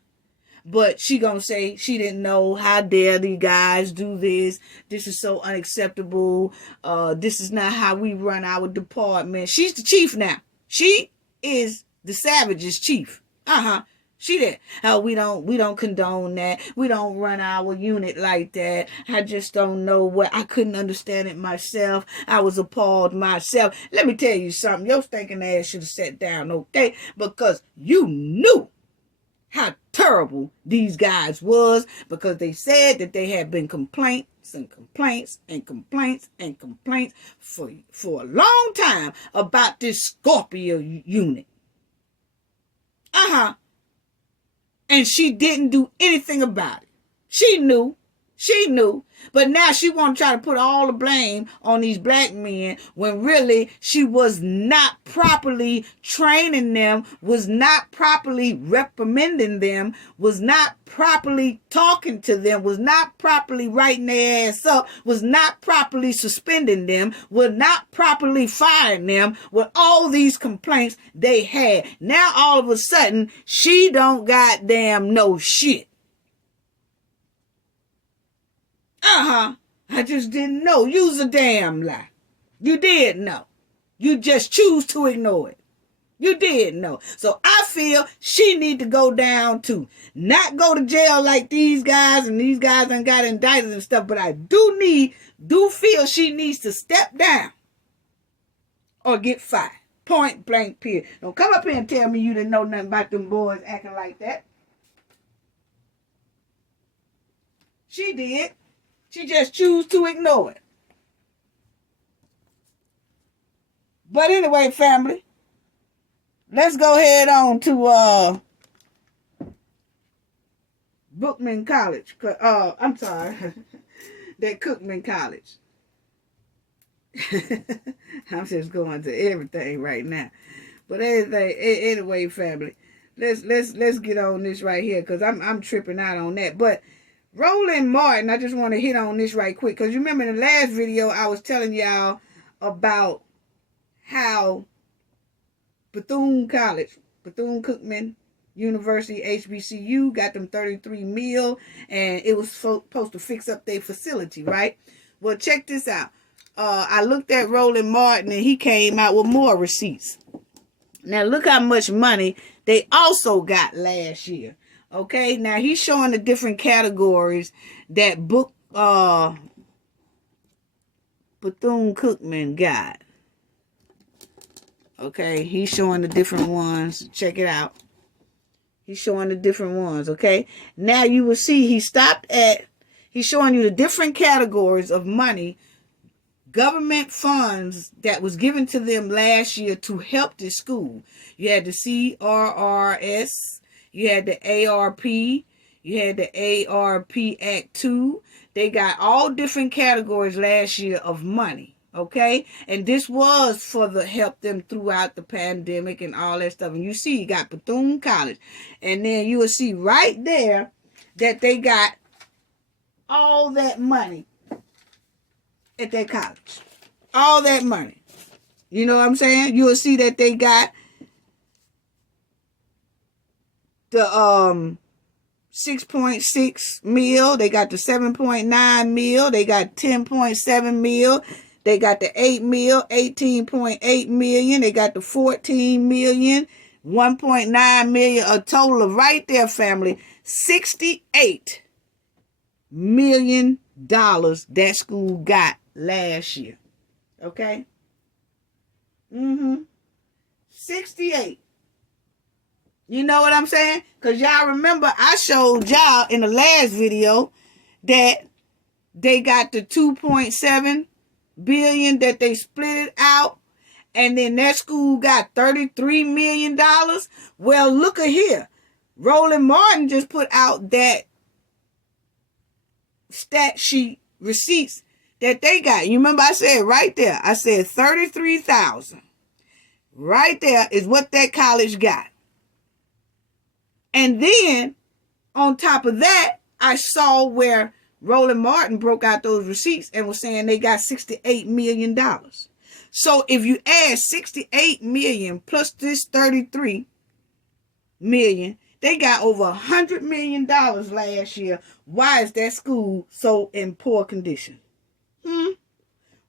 But she gonna say she didn't know. How dare these guys do this? This is so unacceptable. This is not how we run our department. She's the chief now. She is the Savage's chief. She did. We don't condone that. We don't run our unit like that. I just don't know what. I couldn't understand it myself. I was appalled myself. Let me tell you something. Your stinking ass should have sat down, okay? Because you knew how terrible these guys was, because they said that they had been complaints and complaints and complaints and complaints for a long time about this Scorpio unit. And she didn't do anything about it. She knew. But now she want to try to put all the blame on these black men when really she was not properly training them, was not properly reprimanding them, was not properly talking to them, was not properly writing their ass up, was not properly suspending them, was not properly firing them with all these complaints they had. Now all of a sudden she don't goddamn know shit. I just didn't know. You's a damn lie. You did know. You just choose to ignore it. You did know. So I feel she need to go down too. Not go to jail like these guys, and these guys done got indicted and stuff, but I do feel she needs to step down or get fired. Point blank period. Don't come up here and tell me you didn't know nothing about them boys acting like that. She did. She just choose to ignore it. But anyway, family, let's go ahead on to Bookman College. I'm sorry, that Cookman College. I'm just going to everything right now. But anyway, family, let's get on this right here, because I'm tripping out on that. But Roland Martin, I just want to hit on this right quick, because you remember in the last video I was telling y'all about how Bethune-Cookman University, HBCU, got them 33 mil, and it was supposed to fix up their facility, right? Well, check this out. I looked at Roland Martin, and he came out with more receipts. Now, look how much money they also got last year. Okay, now he's showing the different categories that Bethune-Cookman got. Okay, he's showing the different ones. Check it out. He's showing the different ones, okay? Now you will see he's showing you the different categories of money, government funds that was given to them last year to help this school. You had the CRRS, you had the ARP, you had the ARP Act 2. They got all different categories last year of money. Okay, and this was for the help them throughout the pandemic and all that stuff. And you see, you got Bethune College, and then you will see right there that they got all that money at their college, all that money. You know what I'm saying? You will see that they got the 6.6 mil, they got the 7.9 mil, they got 10.7 mil. They got the 8 mil, 18.8 million. They got the 14 million, 1.9 million. A total of right there, family, $68 million that school got last year. Okay? 68. You know what I'm saying? Because y'all remember I showed y'all in the last video that they got the 2.7 billion that they split it out, and then that school got $33 million. Well, look at here. Roland Martin just put out that stat sheet receipts that they got. You remember I said right there, I said 33,000. Right there is what that college got. And then on top of that, I saw where Roland Martin broke out those receipts and was saying they got $68 million. So if you add 68 million plus this 33 million, they got over $100 million last year. Why is that school so in poor condition?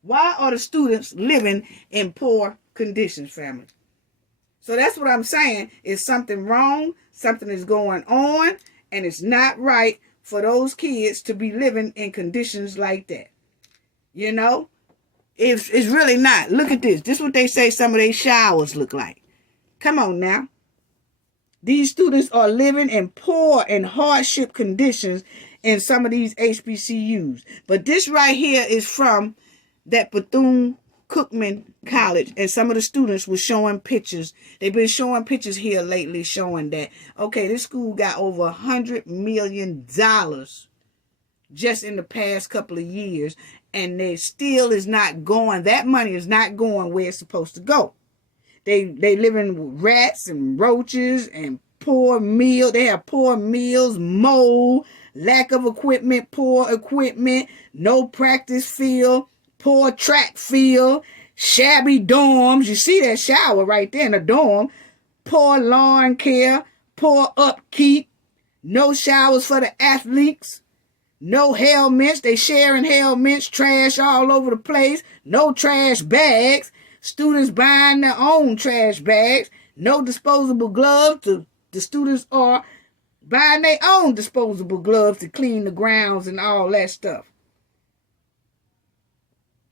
Why are the students living in poor conditions, family? So that's what I'm saying. Is something wrong? Something is going on, and it's not right for those kids to be living in conditions like that. You know? It's really not. Look at this. This is what they say some of their showers look like. Come on now. These students are living in poor and hardship conditions in some of these HBCUs. But this right here is from that Bethune-Cookman College, and some of the students were showing pictures. They've been showing pictures here lately showing that, okay, this school got over $100 million just in the past couple of years, and they still is not going, that money is not going where it's supposed to go. They living with rats and roaches and poor meal. They have poor meals, mold, lack of equipment, poor equipment, no practice field, poor track field, shabby dorms. You see that shower right there in the dorm. Poor lawn care, poor upkeep, no showers for the athletes, no helmets. They sharing helmets, trash all over the place, no trash bags. Students buying their own trash bags, no disposable gloves. The students are buying their own disposable gloves to clean the grounds and all that stuff.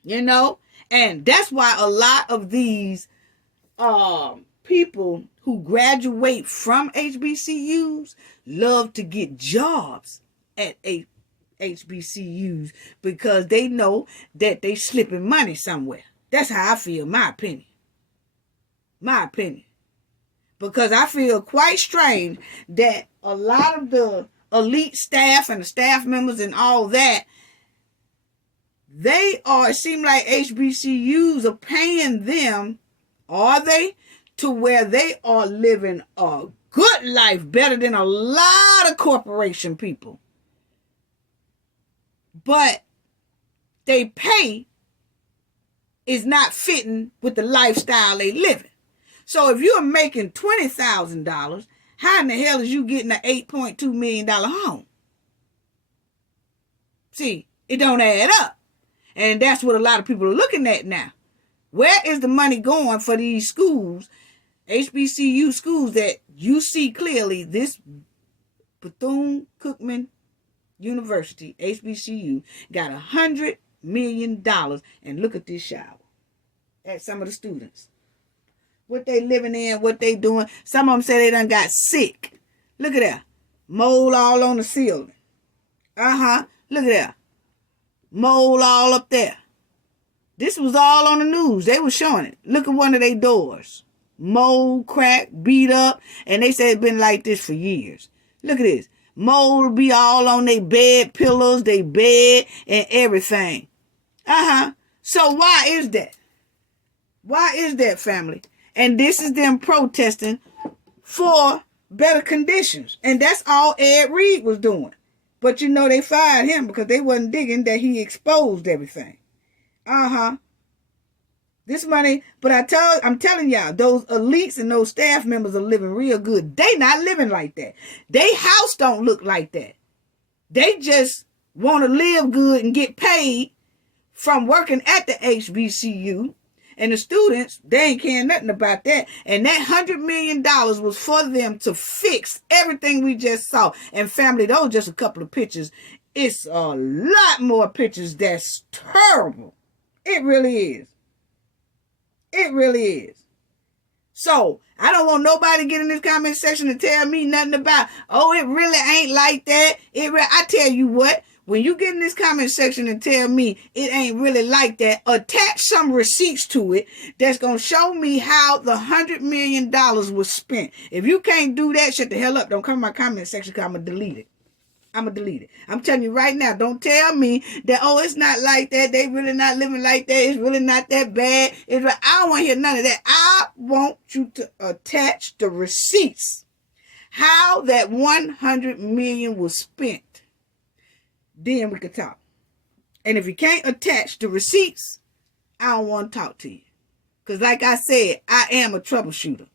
You know? And that's why a lot of these people who graduate from HBCUs love to get jobs at HBCUs, because they know that they slipping money somewhere. That's how I feel, my opinion. My opinion. Because I feel quite strange that a lot of the elite staff and the staff members and all that, it seems like HBCUs are paying them, are they, to where they are living a good life, better than a lot of corporation people. But they pay is not fitting with the lifestyle they living. So if you're making $20,000, how in the hell is you getting an $8.2 million home? See, it don't add up. And that's what a lot of people are looking at now. Where is the money going for these schools, HBCU schools that you see clearly? This Bethune-Cookman University, HBCU, got $100 million. And look at this shower. At some of the students. What they living in, what they doing. Some of them say they done got sick. Look at that. Mold all on the ceiling. Look at that. Mold all up there. This was all on the news. They were showing it. Look at one of their doors. Mold, crack, beat up. And they said it's been like this for years. Look at this. Mold be all on their bed pillows, their bed, and everything. So why is that? Why is that, family? And this is them protesting for better conditions. And that's all Ed Reed was doing. But you know they fired him because they wasn't digging that he exposed everything. This money, but I'm telling y'all, those elites and those staff members are living real good. They not living like that. They house don't look like that. They just want to live good and get paid from working at the HBCU. And the students, they ain't caring nothing about that. And that $100 million was for them to fix everything we just saw. And family, those are just a couple of pictures. It's a lot more pictures that's terrible. It really is. It really is. So, I don't want nobody to get in this comment section and tell me nothing about, oh, it really ain't like that. I tell you what. When you get in this comment section and tell me it ain't really like that, attach some receipts to it that's going to show me how the $100 million was spent. If you can't do that, shut the hell up. Don't come in my comment section because I'm going to delete it. I'm going to delete it. I'm telling you right now, don't tell me that, oh, it's not like that. They really not living like that. It's really not that bad. I don't want to hear none of that. I want you to attach the receipts. How that $100 million was spent. Then we could talk. And if you can't attach the receipts, I don't want to talk to you. Because like I said, I am a troubleshooter.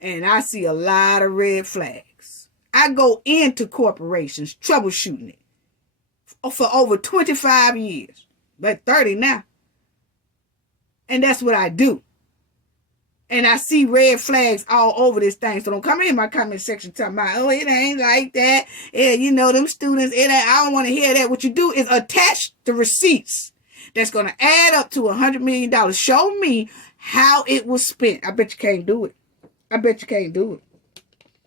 And I see a lot of red flags. I go into corporations troubleshooting it for over 25 years. But 30 now. And that's what I do. And I see red flags all over this thing. So don't come in my comment section talking about, oh, it ain't like that. You know, them students, I don't want to hear that. What you do is attach the receipts that's going to add up to $100 million. Show me how it was spent. I bet you can't do it. I bet you can't do it.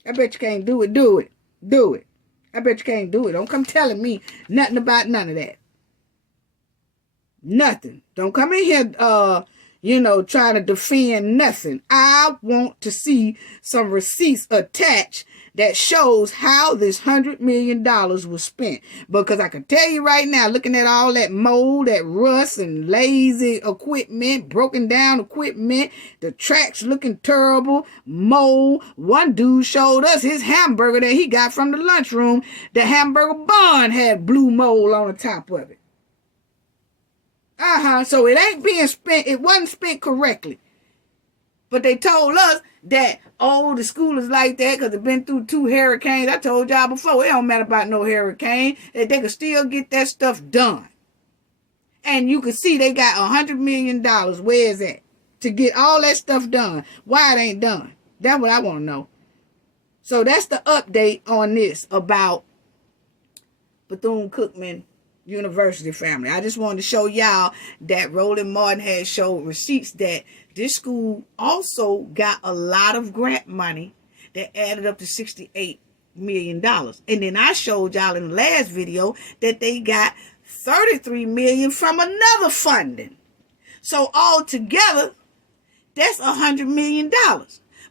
I bet you can't do it. Do it. Do it. I bet you can't do it. Don't come telling me nothing about none of that. Nothing. Don't come in here, trying to defend nothing. I want to see some receipts attached that shows how this $100 million was spent. Because I can tell you right now, looking at all that mold, that rust and lazy equipment, broken down equipment, the tracks looking terrible, mold. One dude showed us his hamburger that he got from the lunchroom. The hamburger bun had blue mold on the top of it. So it ain't being spent. It wasn't spent correctly. But they told us that, oh, the school is like that because it's been through 2 hurricanes. I told y'all before, it don't matter about no hurricane. That they could still get that stuff done. And you can see they got $100 million. Where is that? To get all that stuff done. Why it ain't done? That's what I want to know. So that's the update on this about Bethune-Cookman University, family. I just wanted to show y'all that Roland Martin had showed receipts that this school also got a lot of grant money that added up to $68 million. And then I showed y'all in the last video that they got $33 million from another funding. So altogether, that's $100 million.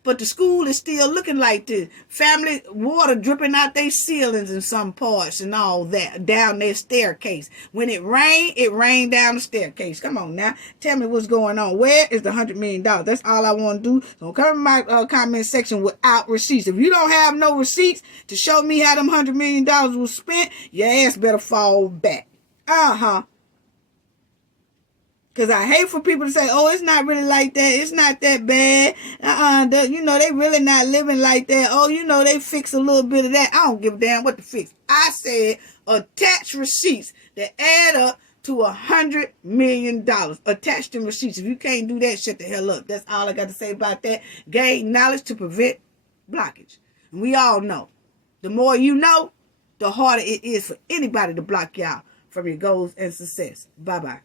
but the school is still looking like this. Family water dripping out their ceilings in some parts and all that, down their staircase. When it rained down the staircase. Come on now. Tell me what's going on. Where is the $100 million? That's all I want to do. So come in my comment section without receipts. If you don't have no receipts to show me how them $100 million was spent, your ass better fall back. Because I hate for people to say, oh, it's not really like that. It's not that bad. They really not living like that. Oh, they fix a little bit of that. I don't give a damn what to fix. I said attach receipts that add up to $100 million. Attach them receipts. If you can't do that, shut the hell up. That's all I got to say about that. Gain knowledge to prevent blockage. And we all know, the more you know, the harder it is for anybody to block y'all from your goals and success. Bye-bye.